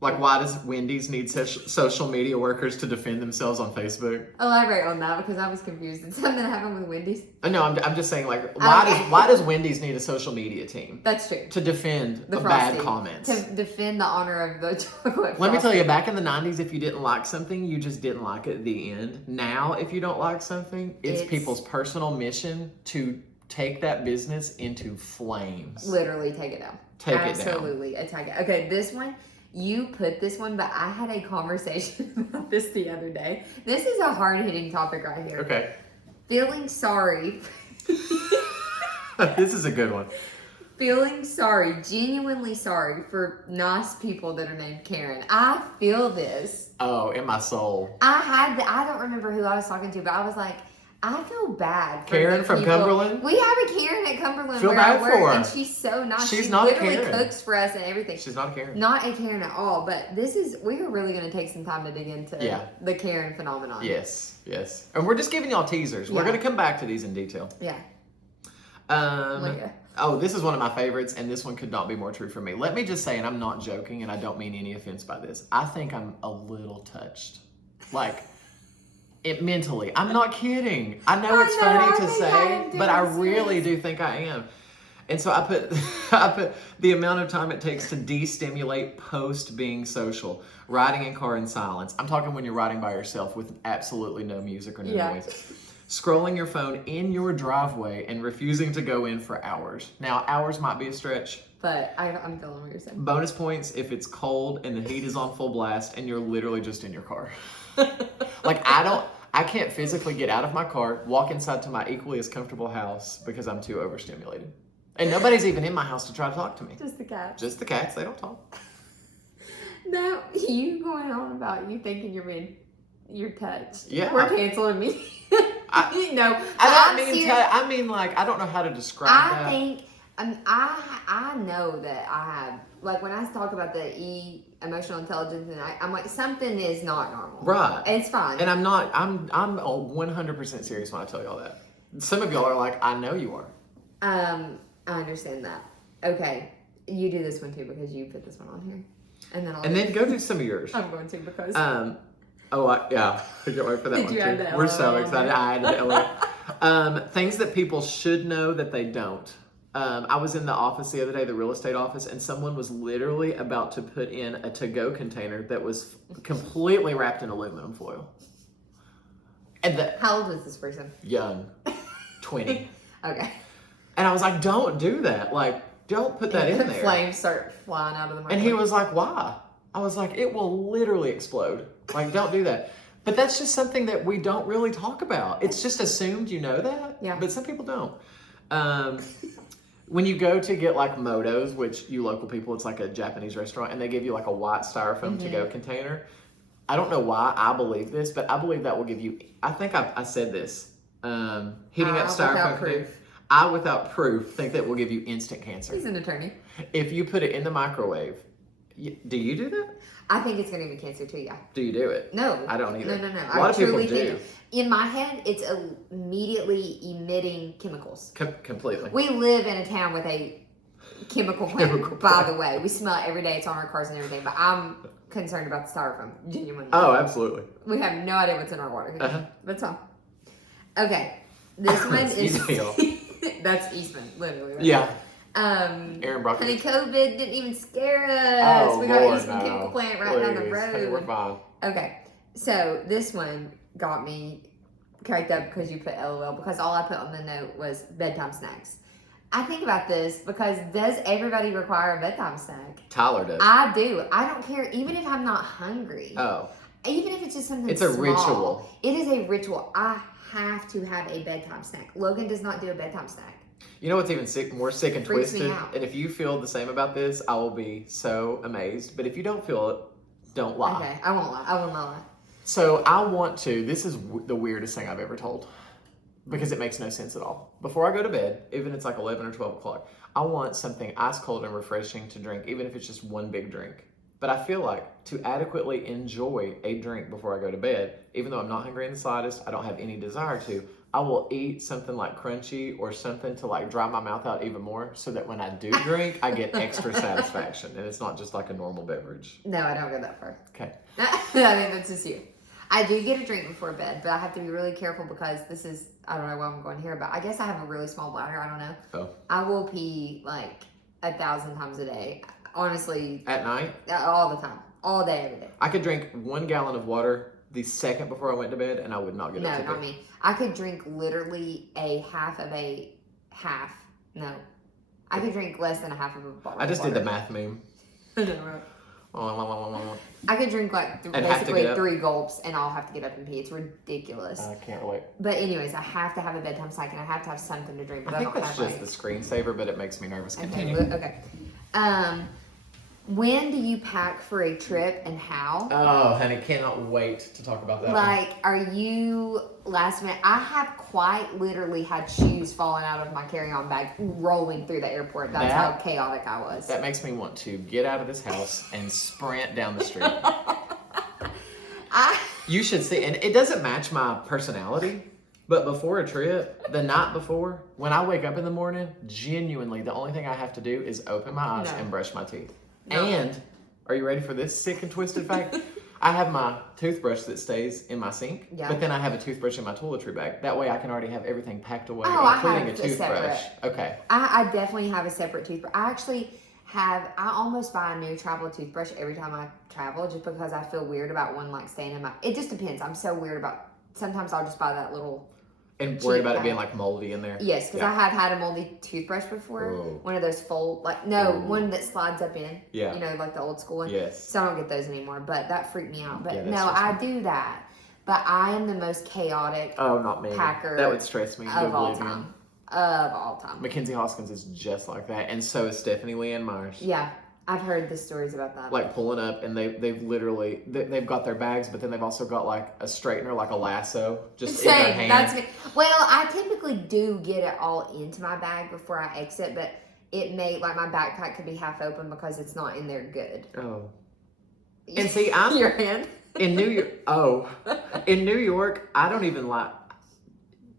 Like, why does Wendy's need social media workers to defend themselves on Facebook? Elaborate on that because I was confused. Did something happen with Wendy's? No, I'm just saying, like, why does Wendy's need a social media team? That's true. To defend The bad Frosty. comments. To defend the honor of the chocolate. Let me tell you, back in the 90s, if you didn't like something, you just didn't like it at the end. Now, if you don't like something, it's people's personal mission to take that business into flames. Literally take it down. Take it down. Absolutely attack it. Okay, this one, you put this one, but I had a conversation about this the other day. This is a hard-hitting topic right here. Okay. Feeling sorry. This is a good one. Feeling sorry, genuinely sorry for nice people that are named Karen. I feel this. Oh, in my soul. I don't remember who I was talking to, but I was like, I feel bad for Karen the from people. Cumberland? We have a Karen at Cumberland Feel where bad I work, for her. and she's so nice. She's she not a literally Karen. cooks for us and everything. She's not a Karen. Not a Karen at all, but we are really going to take some time to dig into the Karen phenomenon. Yes. And we're just giving y'all teasers. We're going to come back to these in detail. Yeah. Oh, this is one of my favorites, and this one could not be more true for me. Let me just say, and I'm not joking, and I don't mean any offense by this, I think I'm a little touched. Like, mentally. I'm not kidding. I know it's funny to say, but I really do think I am. And so I put the amount of time it takes to de-stimulate post being social. Riding in car in silence. I'm talking when you're riding by yourself with absolutely no music or no noise. Scrolling your phone in your driveway and refusing to go in for hours. Now, hours might be a stretch. But I'm feeling what you're saying. Bonus points if it's cold and the heat is on full blast and you're literally just in your car. Like, I can't physically get out of my car, walk inside to my equally as comfortable house because I'm too overstimulated. And nobody's even in my house to try to talk to me. Just the cats. Just the cats, they don't talk. No, you going on about you thinking you're touched. Yeah. We're canceling me. No, I mean, like, I don't know how to describe that. I think, I know that I have, like, when I talk about the emotional intelligence, and I'm like, something is not normal. Right. It's fine. And I'm 100% serious when I tell y'all that. Some of y'all are like, I know you are. I understand that. Okay. You do this one too because you put this one on here. And then go do some of yours. I'm going to because. I can't wait for that Did one you too. add the We're LOL so on excited. there? I added the LOL. Things that people should know that they don't. I was in the office the other day, the real estate office, and someone was literally about to put in a to-go container that was completely wrapped in aluminum foil. And How old was this person? young, 20. Okay. And I was like, don't do that. Like, don't put that in there. Flames start flying out of the microwave. And he was like, why? I was like, it will literally explode. Like, don't do that. But that's just something that we don't really talk about. It's just assumed you know that. Yeah. But some people don't. When you go to get like Moto's, which you local people, it's like a Japanese restaurant, and they give you like a white styrofoam to-go container. I don't know why I believe this, but I believe that will give you, I think I said this, heating up styrofoam container. I, without proof, think that will give you instant cancer. He's an attorney. If you put it in the microwave, do you do that? I think it's going to be cancer too, yeah. Do you do it? No. I don't either. No. A lot of people truly do. In my head, it's immediately emitting chemicals. Completely. We live in a town with a chemical plant, by the way. We smell it every day. It's on our cars and everything. But I'm concerned about the styrofoam, genuinely. Oh, absolutely. We have no idea what's in our water. Uh-huh. That's all. Okay. This one is... Easy. That's Eastman, literally. Right? Yeah. Aaron Broccoli. Honey, COVID didn't even scare us. Oh, We got Lord, Eastman no. Chemical Plant right down the Please. road. Hey, we're fine. Okay, so this one got me cracked up because you put LOL, because all I put on the note was bedtime snacks. I think about this because does everybody require a bedtime snack? Tyler does. I do. I don't care, even if I'm not hungry. Oh. Even if it's just something It's a small. ritual. It is a ritual. I have to have a bedtime snack. Logan does not do a bedtime snack. You know what's even more sick and Freaks me twisted? out. And if you feel the same about this, I will be so amazed. But if you don't feel it, don't lie. Okay, I won't lie. I will not lie. So I want to, this is the weirdest thing I've ever told. Because it makes no sense at all. Before I go to bed, even if it's like 11 or 12 o'clock, I want something ice cold and refreshing to drink, even if it's just one big drink. But I feel like to adequately enjoy a drink before I go to bed, even though I'm not hungry in the slightest, I don't have any desire to, I will eat something like crunchy or something to like dry my mouth out even more so that when I do drink, I get extra satisfaction and it's not just like a normal beverage. No, I don't go that far. Okay. I think that's just you. I do get a drink before bed, but I have to be really careful because this is, I don't know why I'm going here, but I guess I have a really small bladder. I don't know. Oh. I will pee like 1,000 times a day. Honestly. At night? All the time. All day, every day. I could drink 1 gallon of water the second before I went to bed and I would not get up to No, not me. I could drink literally I could drink less than a half of a bottle. I just of did water. the math meme. I could drink like basically 3 gulps and I'll have to get up and pee. It's ridiculous. I can't relate. But anyways, I have to have a bedtime snack and I have to have something to drink. But I think don't that's have just the screensaver, but it makes me nervous. Continue. Okay. When do you pack for a trip and how? Oh, honey, cannot wait to talk about that. Like, are you last minute? I have quite literally had shoes falling out of my carry-on bag rolling through the airport. That's how chaotic I was. That makes me want to get out of this house and sprint down the street. You should see, and it doesn't match my personality, but before a trip, the night before, when I wake up in the morning, genuinely, the only thing I have to do is open my eyes and brush my teeth. No. And, are you ready for this sick and twisted fact? I have my toothbrush that stays in my sink, but then I have a toothbrush in my toiletry bag. That way I can already have everything packed away, including a toothbrush. Okay. I definitely have a separate toothbrush. I almost buy a new travel toothbrush every time I travel just because I feel weird about one like staying in my, it just depends. I'm so weird about, sometimes I'll just buy that little. And worried about it being like moldy in there? Yes, because I have had a moldy toothbrush before. Whoa. One of those one that slides up in. Yeah. You know, like the old school one. Yes. So I don't get those anymore, but that freaked me out. But no, I do that. But I am the most chaotic not me. packer. That would stress me. Of all time. Of all time. Mackenzie Hoskins is just like that. And so is Stephanie Leanne Myers. Yeah. I've heard the stories about that. Like pulling up and they've literally, they've got their bags, but then they've also got like a straightener, like a lasso, just in their hand. That's me. Well, I typically do get it all into my bag before I exit, but it may, like my backpack could be half open because it's not in there good. Oh. And see, I'm your hand. In New York. In New York, I don't even like.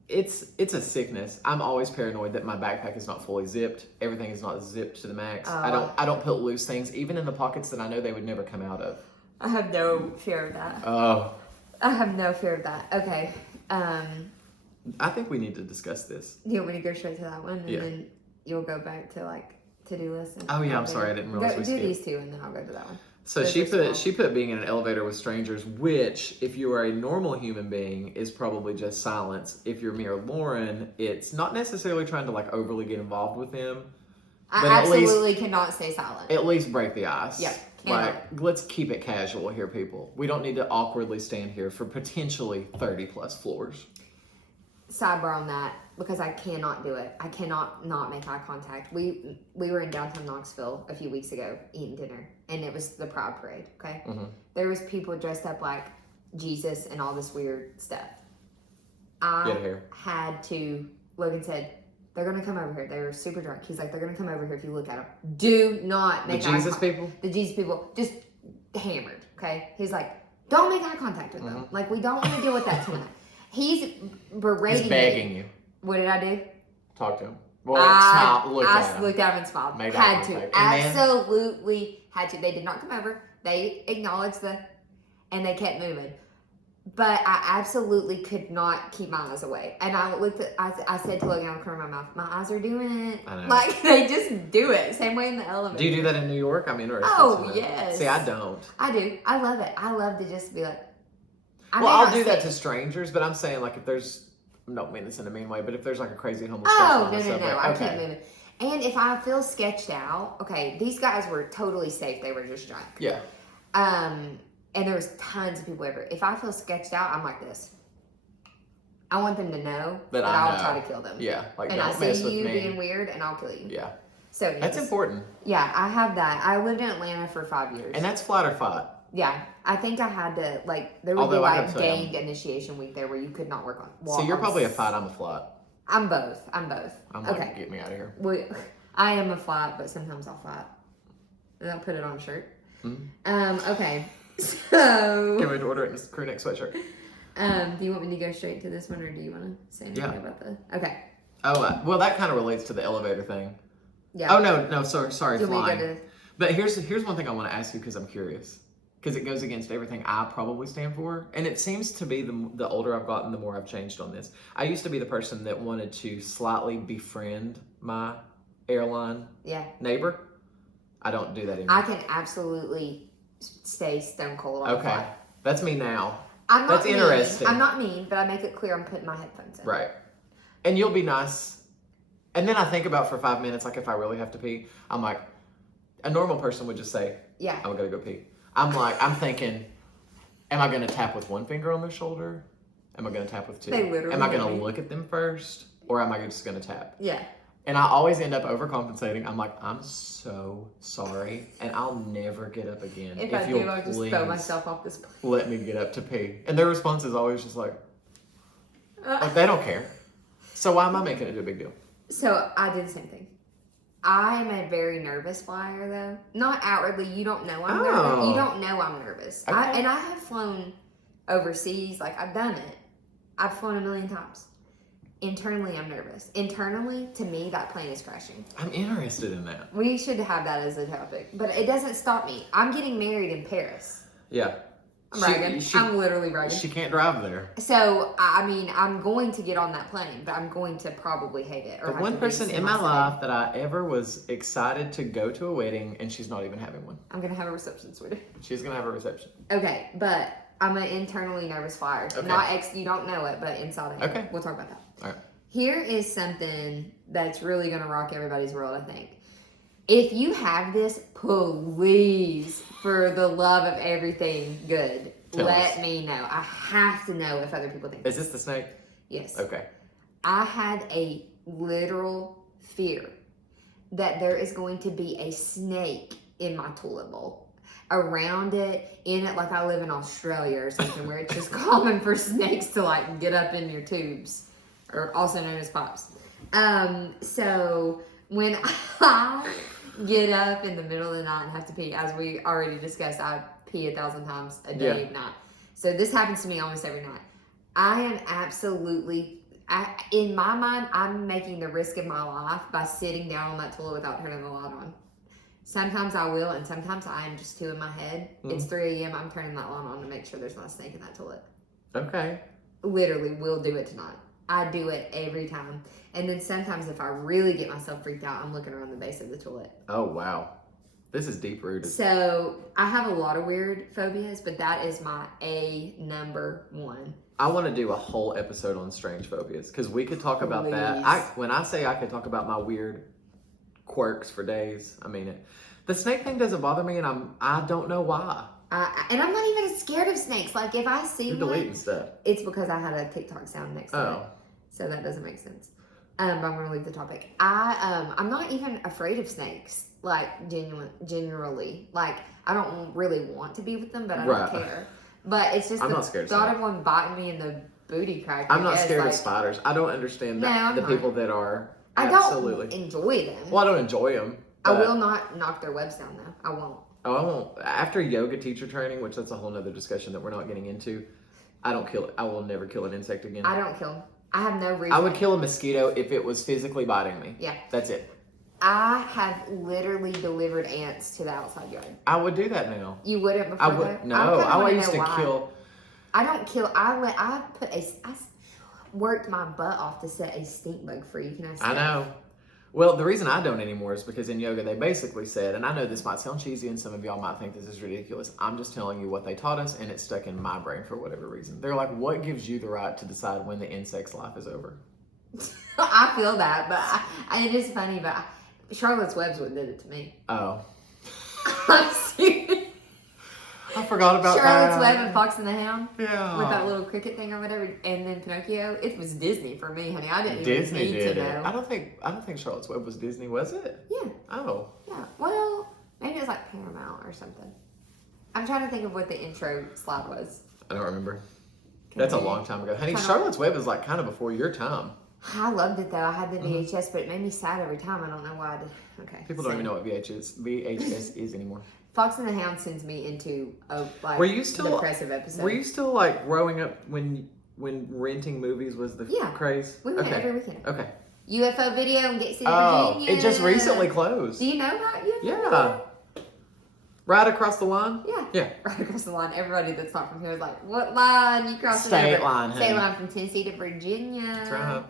It's a sickness. I'm always paranoid that my backpack is not fully zipped. Everything is not zipped to the max. I don't put loose things, even in the pockets that I know they would never come out of. I have no fear of that. Oh. I have no fear of that. Okay. I think we need to discuss this. Do you want me to go straight to that one, and then you'll go back to like to-do list? Oh yeah, I'm sorry, I didn't realize we skipped. Do these two, and then I'll go to that one. So she put being in an elevator with strangers, which, if you are a normal human being, is probably just silence. If you're me or Lauren, it's not necessarily trying to like overly get involved with them. I absolutely cannot stay silent. At least break the ice. Yeah. Like, let's keep it casual here, people. We don't need to awkwardly stand here for potentially 30 plus floors. Sidebar on that, because I cannot do it. I cannot not make eye contact. We were in downtown Knoxville a few weeks ago eating dinner, and it was the Pride Parade, okay? Mm-hmm. There was people dressed up like Jesus and all this weird stuff. I had to, Logan said, they're going to come over here. They were super drunk. He's like, they're going to come over here if you look at them. Do not make eye contact. The Jesus people, just hammered, okay? He's like, don't make eye contact with them. Like, we don't want to deal with that tonight. He's berating He's begging you. What did I do? Talk to him. Well, smile. I looked at him and smiled. Had to. Absolutely had to. They did not come over. They acknowledged and they kept moving. But I absolutely could not keep my eyes away. And I said to Logan, I'm covering my mouth. My eyes are doing it. I know. Like, they just do it. Same way in the elevator. Do you do that in New York? I'm interested. Oh, yes. See, I don't. I do. I love it. I love to just be like, I'll do that to strangers, but I'm saying, like, if there's, I don't mean this in a mean way, but if there's, like, a crazy homeless person. No. I keep moving. And if I feel sketched out, okay, these guys were totally safe. They were just drunk. Yeah. And there was tons of people everywhere. If I feel sketched out, I'm like this. I want them to know that I'll try to kill them. Yeah. Like, and don't I mess see with you me. being weird, and I'll kill you. Yeah. So yes. That's important. Yeah, I have that. I lived in Atlanta for 5 years. And that's flight or fight. Yeah, I think I had to, like, there would be like gang initiation week there where you could not walk So you're probably a fight, I'm a flight. I'm both. I'm like, get me out of here. I am a flight, but sometimes I'll fight. And I'll put it on a shirt. Okay. So. Can't wait to order it in this crew neck sweatshirt. Do you want me to go straight to this one, or do you want to say anything about the? Okay. Oh, well, that kind of relates to the elevator thing. Yeah. Oh no, sorry, Do you want me to flying. go to? But here's one thing I want to ask you because I'm curious. Because it goes against everything I probably stand for. And it seems to be the older I've gotten, the more I've changed on this. I used to be the person that wanted to slightly befriend my airline neighbor. I don't do that anymore. I can absolutely stay stone cold on Okay. flight. That's me now. I'm not That's mean. interesting. I'm not mean, but I make it clear I'm putting my headphones in. Right. And you'll be nice. And then I think about for 5 minutes, like if I really have to pee, I'm like, a normal person would just say, yeah, I'm gonna go pee. I'm thinking, am I gonna tap with one finger on their shoulder? Am I gonna tap with two? They literally am I gonna look at them first? Or am I just gonna tap? Yeah. And I always end up overcompensating. I'm like, I'm so sorry. And I'll never get up again. If I do, I'll just throw myself off this plane. Let me get up to pee. And their response is always just like they don't care. So why am I making it a big deal? So I did the same thing. I am a very nervous flyer, though. Not outwardly. You don't know I'm nervous. You don't know I'm nervous. Okay. I have flown overseas. Like, I've done it. I've flown a million times. Internally, I'm nervous. Internally, to me, that plane is crashing. I'm interested in that. We should have that as a topic. But it doesn't stop me. I'm getting married in Paris. Yeah. I'm bragging. I'm literally bragging. She can't drive there. So, I mean, I'm going to get on that plane, but I'm going to probably hate it. Or the one person in my life that I ever was excited to go to a wedding, and she's not even having one. I'm going to have a reception, sweetie. She's going to have a reception. Okay, but I'm an internally nervous flyer. Okay. You don't know it, but inside of it. Okay. We'll talk about that. All right. Here is something that's really going to rock everybody's world, I think. If you have this, please, for the love of everything good, let me know. I have to know if other people think Is this the snake? Yes. Okay. I had a literal fear that there is going to be a snake in my toilet bowl. Around it, in it, like I live in Australia or something, where it's just common for snakes to like get up in your tubes, or also known as pops. So when I get up in the middle of the night and have to pee, as we already discussed, I pee 1,000 times a day night. So this happens to me almost every night. I am absolutely, in my mind, I'm making the risk of my life by sitting down on that toilet without turning the light on. Sometimes I will, and sometimes I am just too in my head. It's 3 a.m. I'm turning that light on to make sure there's not a snake in that toilet. Okay. Literally, will do it tonight. I do it every time. And then sometimes if I really get myself freaked out, I'm looking around the base of the toilet. Oh, wow. This is deep rooted. So I have a lot of weird phobias, but that is my number one. I want to do a whole episode on strange phobias because we could talk about that. When I say I could talk about my weird quirks for days, I mean it. The snake thing doesn't bother me, and I don't know why. And I'm not even scared of snakes. Like if I see You're deleting stuff. It's because I had a TikTok sound next to it, so that doesn't make sense. But I'm gonna leave the topic. I'm not even afraid of snakes. Like generally, like I don't really want to be with them, but I don't care. But it's just I'm the not scared thought of one biting me in the booty crack. I'm not scared of spiders. I don't understand the people that are. Absolutely. I don't enjoy them. Well, I don't enjoy them. I will not knock their webs down though. I won't. Oh, I won't. After yoga teacher training, which that's a whole nother discussion that we're not getting into, I don't kill it. I will never kill an insect again. I don't kill them. I have no reason. I would kill a mosquito if it was physically biting me. Yeah. That's it. I have literally delivered ants to the outside yard. I would do that now. You wouldn't before? I would. No, I used to kill. I don't kill. I worked my butt off to set a stink bug free. Can I say? I know. Well, the reason I don't anymore is because in yoga they basically said, and I know this might sound cheesy and some of y'all might think this is ridiculous. I'm just telling you what they taught us, and it's stuck in my brain for whatever reason. They're like, what gives you the right to decide when the insect's life is over? I feel that, but it is funny, but Charlotte's Web's what did it to me. Oh. I'm serious. I forgot about Charlotte's that. Web and Fox and the Hound. Yeah. With that little cricket thing or whatever, and then Pinocchio. It was Disney for me, honey. I didn't Disney even need did to it. know. I don't think Charlotte's Web was Disney, was it? Yeah. Oh. Yeah. Well, maybe it was like Paramount or something. I'm trying to think of what the intro slide was. I don't remember. That's a long time ago. Honey, Charlotte's Web is like kind of before your time. I loved it though. I had the VHS, but it made me sad every time. I don't know why I did. Okay. People don't even know what VHS is anymore. Fox and the Hound sends me into a like Were you still depressive episode. Were you still like growing up when renting movies was the craze? We went every weekend. Okay. UFO Video in Gate City, Virginia. It just recently closed. Do you know about UFO Yeah. Video? Right across the line? Yeah. Yeah. Right across the line. Everybody that's not from here is like, what line you crossing State over? line, honey. State line from Tennessee to Virginia. That's right.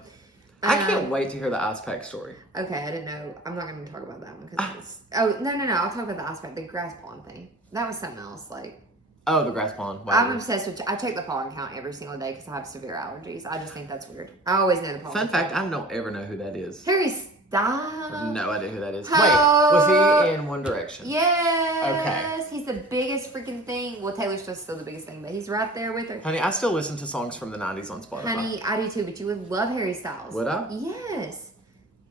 I can't wait to hear the ice pack story. Okay, I didn't know. I'm not going to talk about that one because it's... Oh, no. I'll talk about the ice pack, the grass pond thing. That was something else. Like, Oh, the grass pond. Wow. I'm obsessed with... I check the pollen count every single day because I have severe allergies. I just think that's weird. I always know the pollen Fun count. fact, I don't ever know who that is. Harry, I stop. have no idea who that is. Oh. Wait, was he in One Direction? Yes. He's the biggest freaking thing. Well, Taylor Swift's still the biggest thing, but he's right there with her. Honey, I still listen to songs from the 90s on Spotify. Honey, I do too, but you would love Harry Styles. Would I? Yes.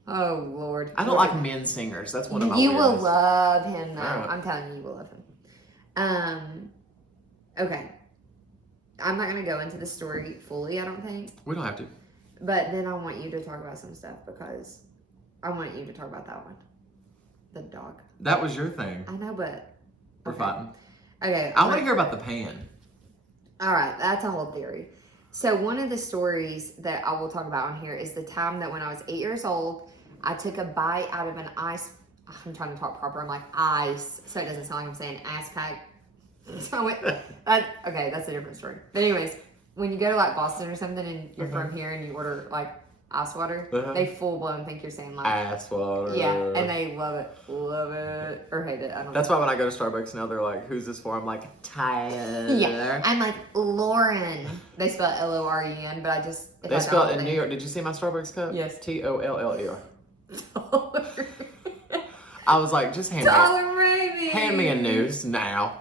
Oh, Lord. I don't like men singers. That's one of my You will weirdness. love him, though. Right. I'm telling you, you will love him. Okay. I'm not going to go into the story fully, I don't think. We don't have to. But then I want you to talk about some stuff because I want you to talk about that one. The dog. That was your thing. I know, but... We're fighting. Okay. I want to hear about the pan. All right, that's a whole theory. So one of the stories that I will talk about on here is the time that when I was 8 years old, I took a bite out of an ice. I'm trying to talk proper. I'm like ice, so it doesn't sound like I'm saying ass pack. So I went, okay, that's a different story. But anyways, when you go to like Boston or something and you're from here and you order like ice water, they full blown think you're saying like ass water. Yeah, and they love it, or hate it. I don't know. That's why when I go to Starbucks now, they're like, "Who's this for?" I'm like, Tyler. Yeah, I'm like Lauren. They spell Loren, but I just They spell it in New York. Did you see my Starbucks cup? Yes. TOLLER. I was like, just hand me a news now.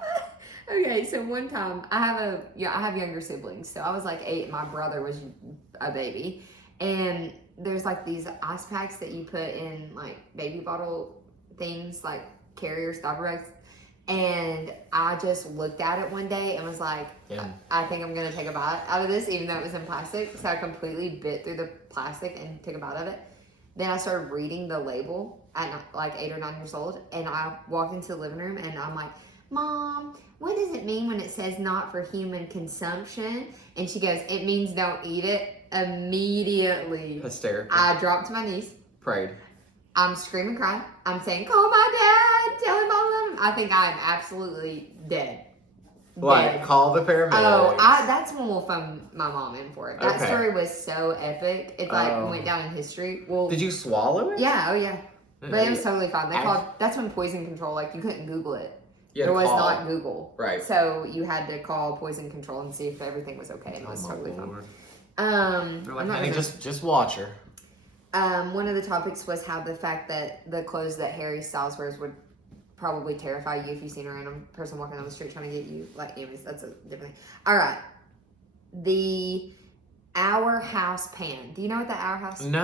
Okay, so one time I have younger siblings. So I was like 8, my brother was a baby. And there's like these ice packs that you put in like baby bottle things, like carrier Starbucks. And I just looked at it one day and was like, I think I'm going to take a bite out of this, even though it was in plastic. So I completely bit through the plastic and took a bite of it. Then I started reading the label at like 8 or 9 years old. And I walked into the living room and I'm like, Mom, what does it mean when it says not for human consumption? And she goes, it means don't eat it. Immediately, Hysterical. I dropped to my knees. Prayed. I'm screaming, crying. I'm saying, call my dad. Tell him I love him. I think I'm absolutely dead. Like, call the paramedics. Oh, that's when we'll phone my mom in for it. That story was so epic. It went down in history. Well, did you swallow it? Yeah, oh yeah. But it was totally fine. That's when poison control, like you couldn't Google it. There was not Google. Right. So you had to call poison control and see if everything was okay. And it was totally fine. They're like, honey, just watch her. One of the topics was how the fact that the clothes that Harry Styles wears would probably terrify you if you seen a random person walking down the street trying to get you. Like, anyways, that's a different thing. All right. The Our House pan. Do you know what the Our House pan is?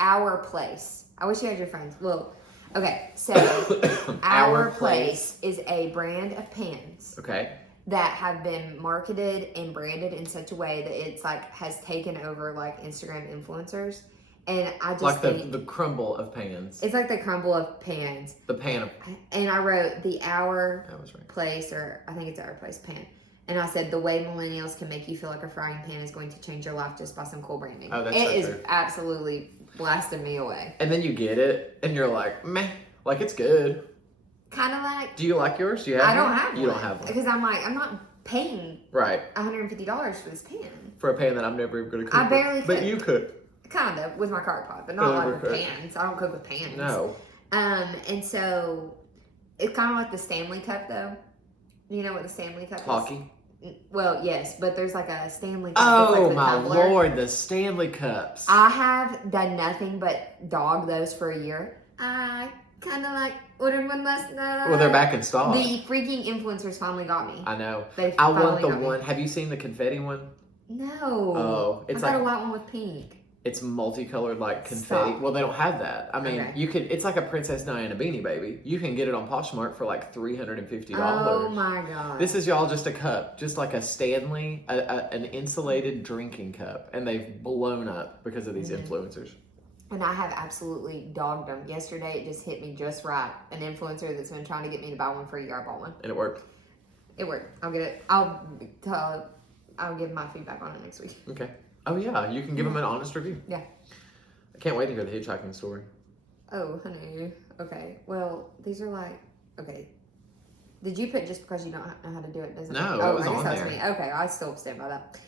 Our Place. I wish you had your friends. Well, okay. So, Our Place is a brand of pans. Okay. That have been marketed and branded in such a way that it's like has taken over like Instagram influencers, and I just like think the crumble of pans. It's like the crumble of pans. The pan of. And I wrote the Our Place, or I think it's Our Place pan, and I said the way millennials can make you feel like a frying pan is going to change your life just by some cool branding. Oh, that's it so is true. Absolutely blasting me away. And then you get it, and you're like, meh, like it's good. Kind of like. Do you like yours? Do you have I don't one? have one. You don't have one. Because I'm like, I'm not paying $150 for this pan. For a pan that I'm never even going to cook I barely with. But you cook. Kind of, with my crock pot, but not like with pans. I don't cook with pans. No. And so, it's kind of like the Stanley Cup, though. You know what the Stanley Cup is? Hockey? Well, yes, but there's like a Stanley Cup. Oh, like my tumbler. Lord, the Stanley Cups. I have done nothing but dog those for a year. I kind of like ordered one last night. Well, they're back in stock. The freaking influencers finally got me. I know. I want the one. Have you seen the confetti one? No. Oh, it's I got a white one with pink. It's multicolored like confetti. Stop. Well, they don't have that. I mean, you could. It's like a Princess Diana beanie baby. You can get it on Poshmark for like $350. Oh my god! This is y'all just a cup, just like a Stanley, an insulated drinking cup, and they've blown up because of these influencers. And I have absolutely dogged them. Yesterday, it just hit me just right. An influencer that's been trying to get me to buy one for a year, I bought one. And it worked. It worked. I'll get it. I'll give my feedback on it next week. Okay. Oh yeah, you can give them an honest review. Yeah. I can't wait to hear the hitchhiking story. Oh, honey. Okay. Well, these are like, okay. Did you put just because you don't know how to do it? Doesn't No, it? it was on that's there. me. Okay, I still stand by that.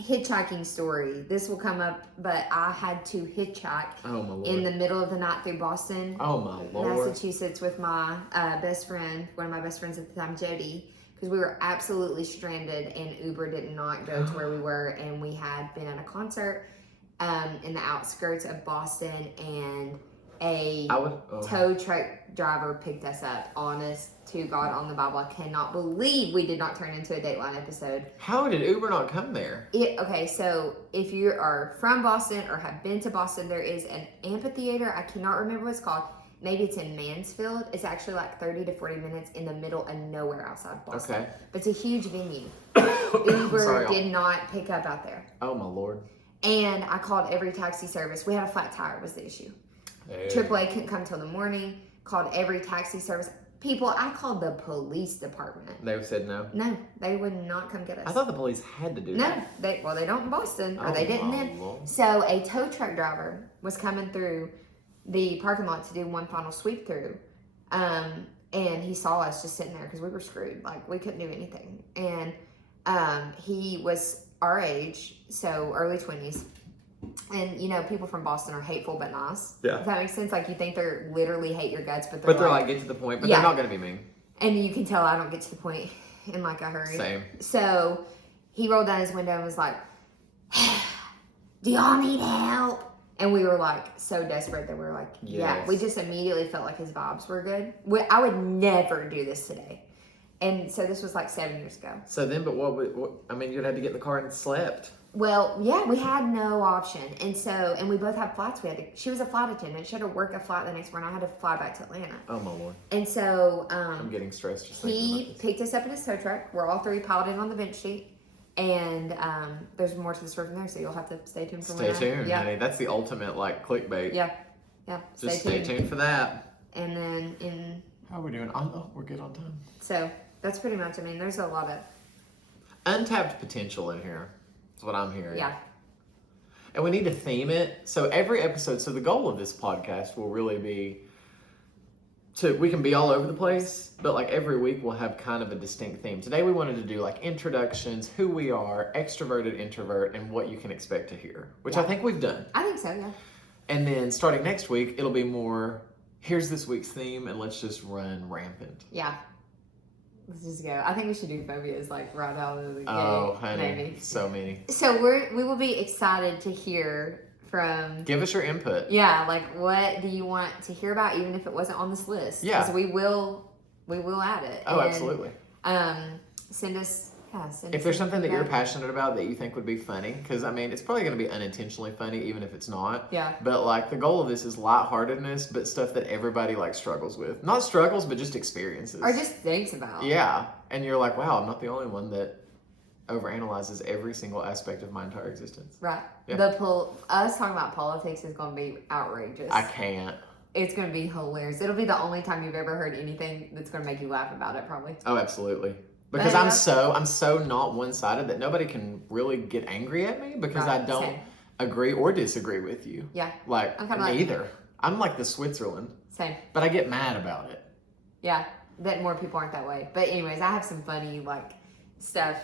Hitchhiking story. This will come up, but I had to hitchhike Oh my lord. in the middle of the night through Boston, Oh my lord. Massachusetts, with my best friend, one of my best friends at the time, Jody, because we were absolutely stranded and Uber did not go to where we were, and we had been at a concert in the outskirts of Boston, and a tow truck driver picked us up. Honest to God on the Bible, I cannot believe we did not turn into a Dateline episode. How did Uber not come there? Okay, so if you are from Boston or have been to Boston, there is an amphitheater. I cannot remember what it's called. Maybe it's in Mansfield. It's actually like 30 to 40 minutes in the middle of nowhere outside Boston. Okay. But it's a huge venue. Uber did not pick up out there. Oh my lord. And I called every taxi service. We had a flat tire was the issue. Hey. AAA couldn't come till the morning. Called every taxi service. People, I called the police department. They said no. No, they would not come get us. I thought the police had to do that. No, they don't in Boston, or they didn't then. Lord. So a tow truck driver was coming through the parking lot to do one final sweep through, and he saw us just sitting there because we were screwed. Like we couldn't do anything, and he was our age, so early 20s. And you know, people from Boston are hateful but nice. Yeah. If that makes sense. Like you think they're literally hate your guts, but they're like get to the point, but Yeah. they're not gonna be mean. And you can tell I don't get to the point in like a hurry. Same. So he rolled down his window and was like, "Do y'all need help?" And we were like so desperate that we were like, "Yeah." Yes. We just immediately felt like his vibes were good. I would never do this today. And so this was like 7 years ago. So then, but what I mean, you'd have to get in the car and slept. Well, yeah, we had no option. And we both had flights. She was a flight attendant. She had to work a flight the next morning. I had to fly back to Atlanta. Oh my lord. And so I'm getting stressed just thinking he about this. picked us up in his tow truck. We're all three piloted on the bench seat. And there's more to the story from there, so you'll have to stay tuned for Stay tuned, Yeah. honey. That's the ultimate like clickbait. Yeah. Yeah. Just stay tuned for that. And then How are we doing? Oh, we're good on time. so that's pretty much, I mean, there's a lot of Untapped potential in here. That's what I'm hearing. yeah. And we need to theme it. So every episode, so the goal of this podcast will really be we can be all over the place, but like every week we'll have kind of a distinct theme. Today we wanted to do like introductions, who we are, extroverted, introvert, and what you can expect to hear, which I think we've done. I think so, yeah. And then starting next week, it'll be more, here's this week's theme, and let's just run rampant. Yeah. Let's just go. I think we should do phobias like right out of the gate. Oh, honey, Maybe. so many. So we will be excited to hear from Give us your input. yeah, like what do you want to hear about, even if it wasn't on this list? Yeah. Because we will add it. Oh, And, absolutely. Send us If there's something that you're feedback. passionate about that you think would be funny, because I mean, it's probably going to be unintentionally funny, even if it's not. Yeah. But like the goal of this is lightheartedness, but stuff that everybody like struggles with. Not struggles, but just experiences. Or just thinks about. Yeah. And you're like, wow, I'm not the only one that overanalyzes every single aspect of my entire existence. Right. Yeah. Us talking about politics is going to be outrageous. I can't. It's going to be hilarious. It'll be the only time you've ever heard anything that's going to make you laugh about it, probably. Oh, absolutely. Because But I'm so not one-sided that nobody can really get angry at me because Right, I don't same. agree or disagree with you. Yeah. Like I'm kinda like- neither. I'm like the Switzerland, Same. but I get mad about it. Yeah. That more people aren't that way. But anyways, I have some funny like stuff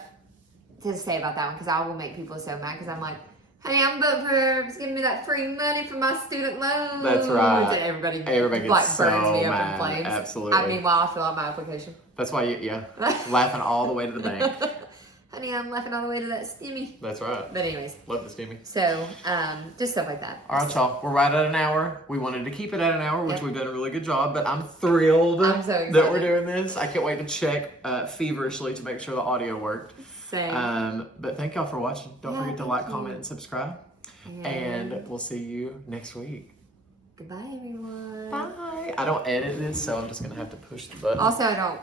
to say about that one because I will make people so mad because I'm like, honey, I'm voting for just giving me that free money for my student loans. That's right. And everybody Gets like so burns me up mad. in flames. Absolutely. Meanwhile, I fill out my application. That's why laughing all the way to the bank. Honey, I'm laughing all the way to that stimmy. That's right. But anyways, Love the steamy. so just stuff like that. All right, y'all. We're right at an hour. We wanted to keep it at an hour, which Yep. we've done a really good job. But I'm thrilled I'm so excited. that we're doing this. I can't wait to check feverishly to make sure the audio worked. Same. But thank y'all for watching. Don't Yeah, forget to thank like, you. comment, and subscribe. And we'll see you next week. Goodbye, everyone. Bye. I don't edit this, so I'm just gonna have to push the button. Also, I don't.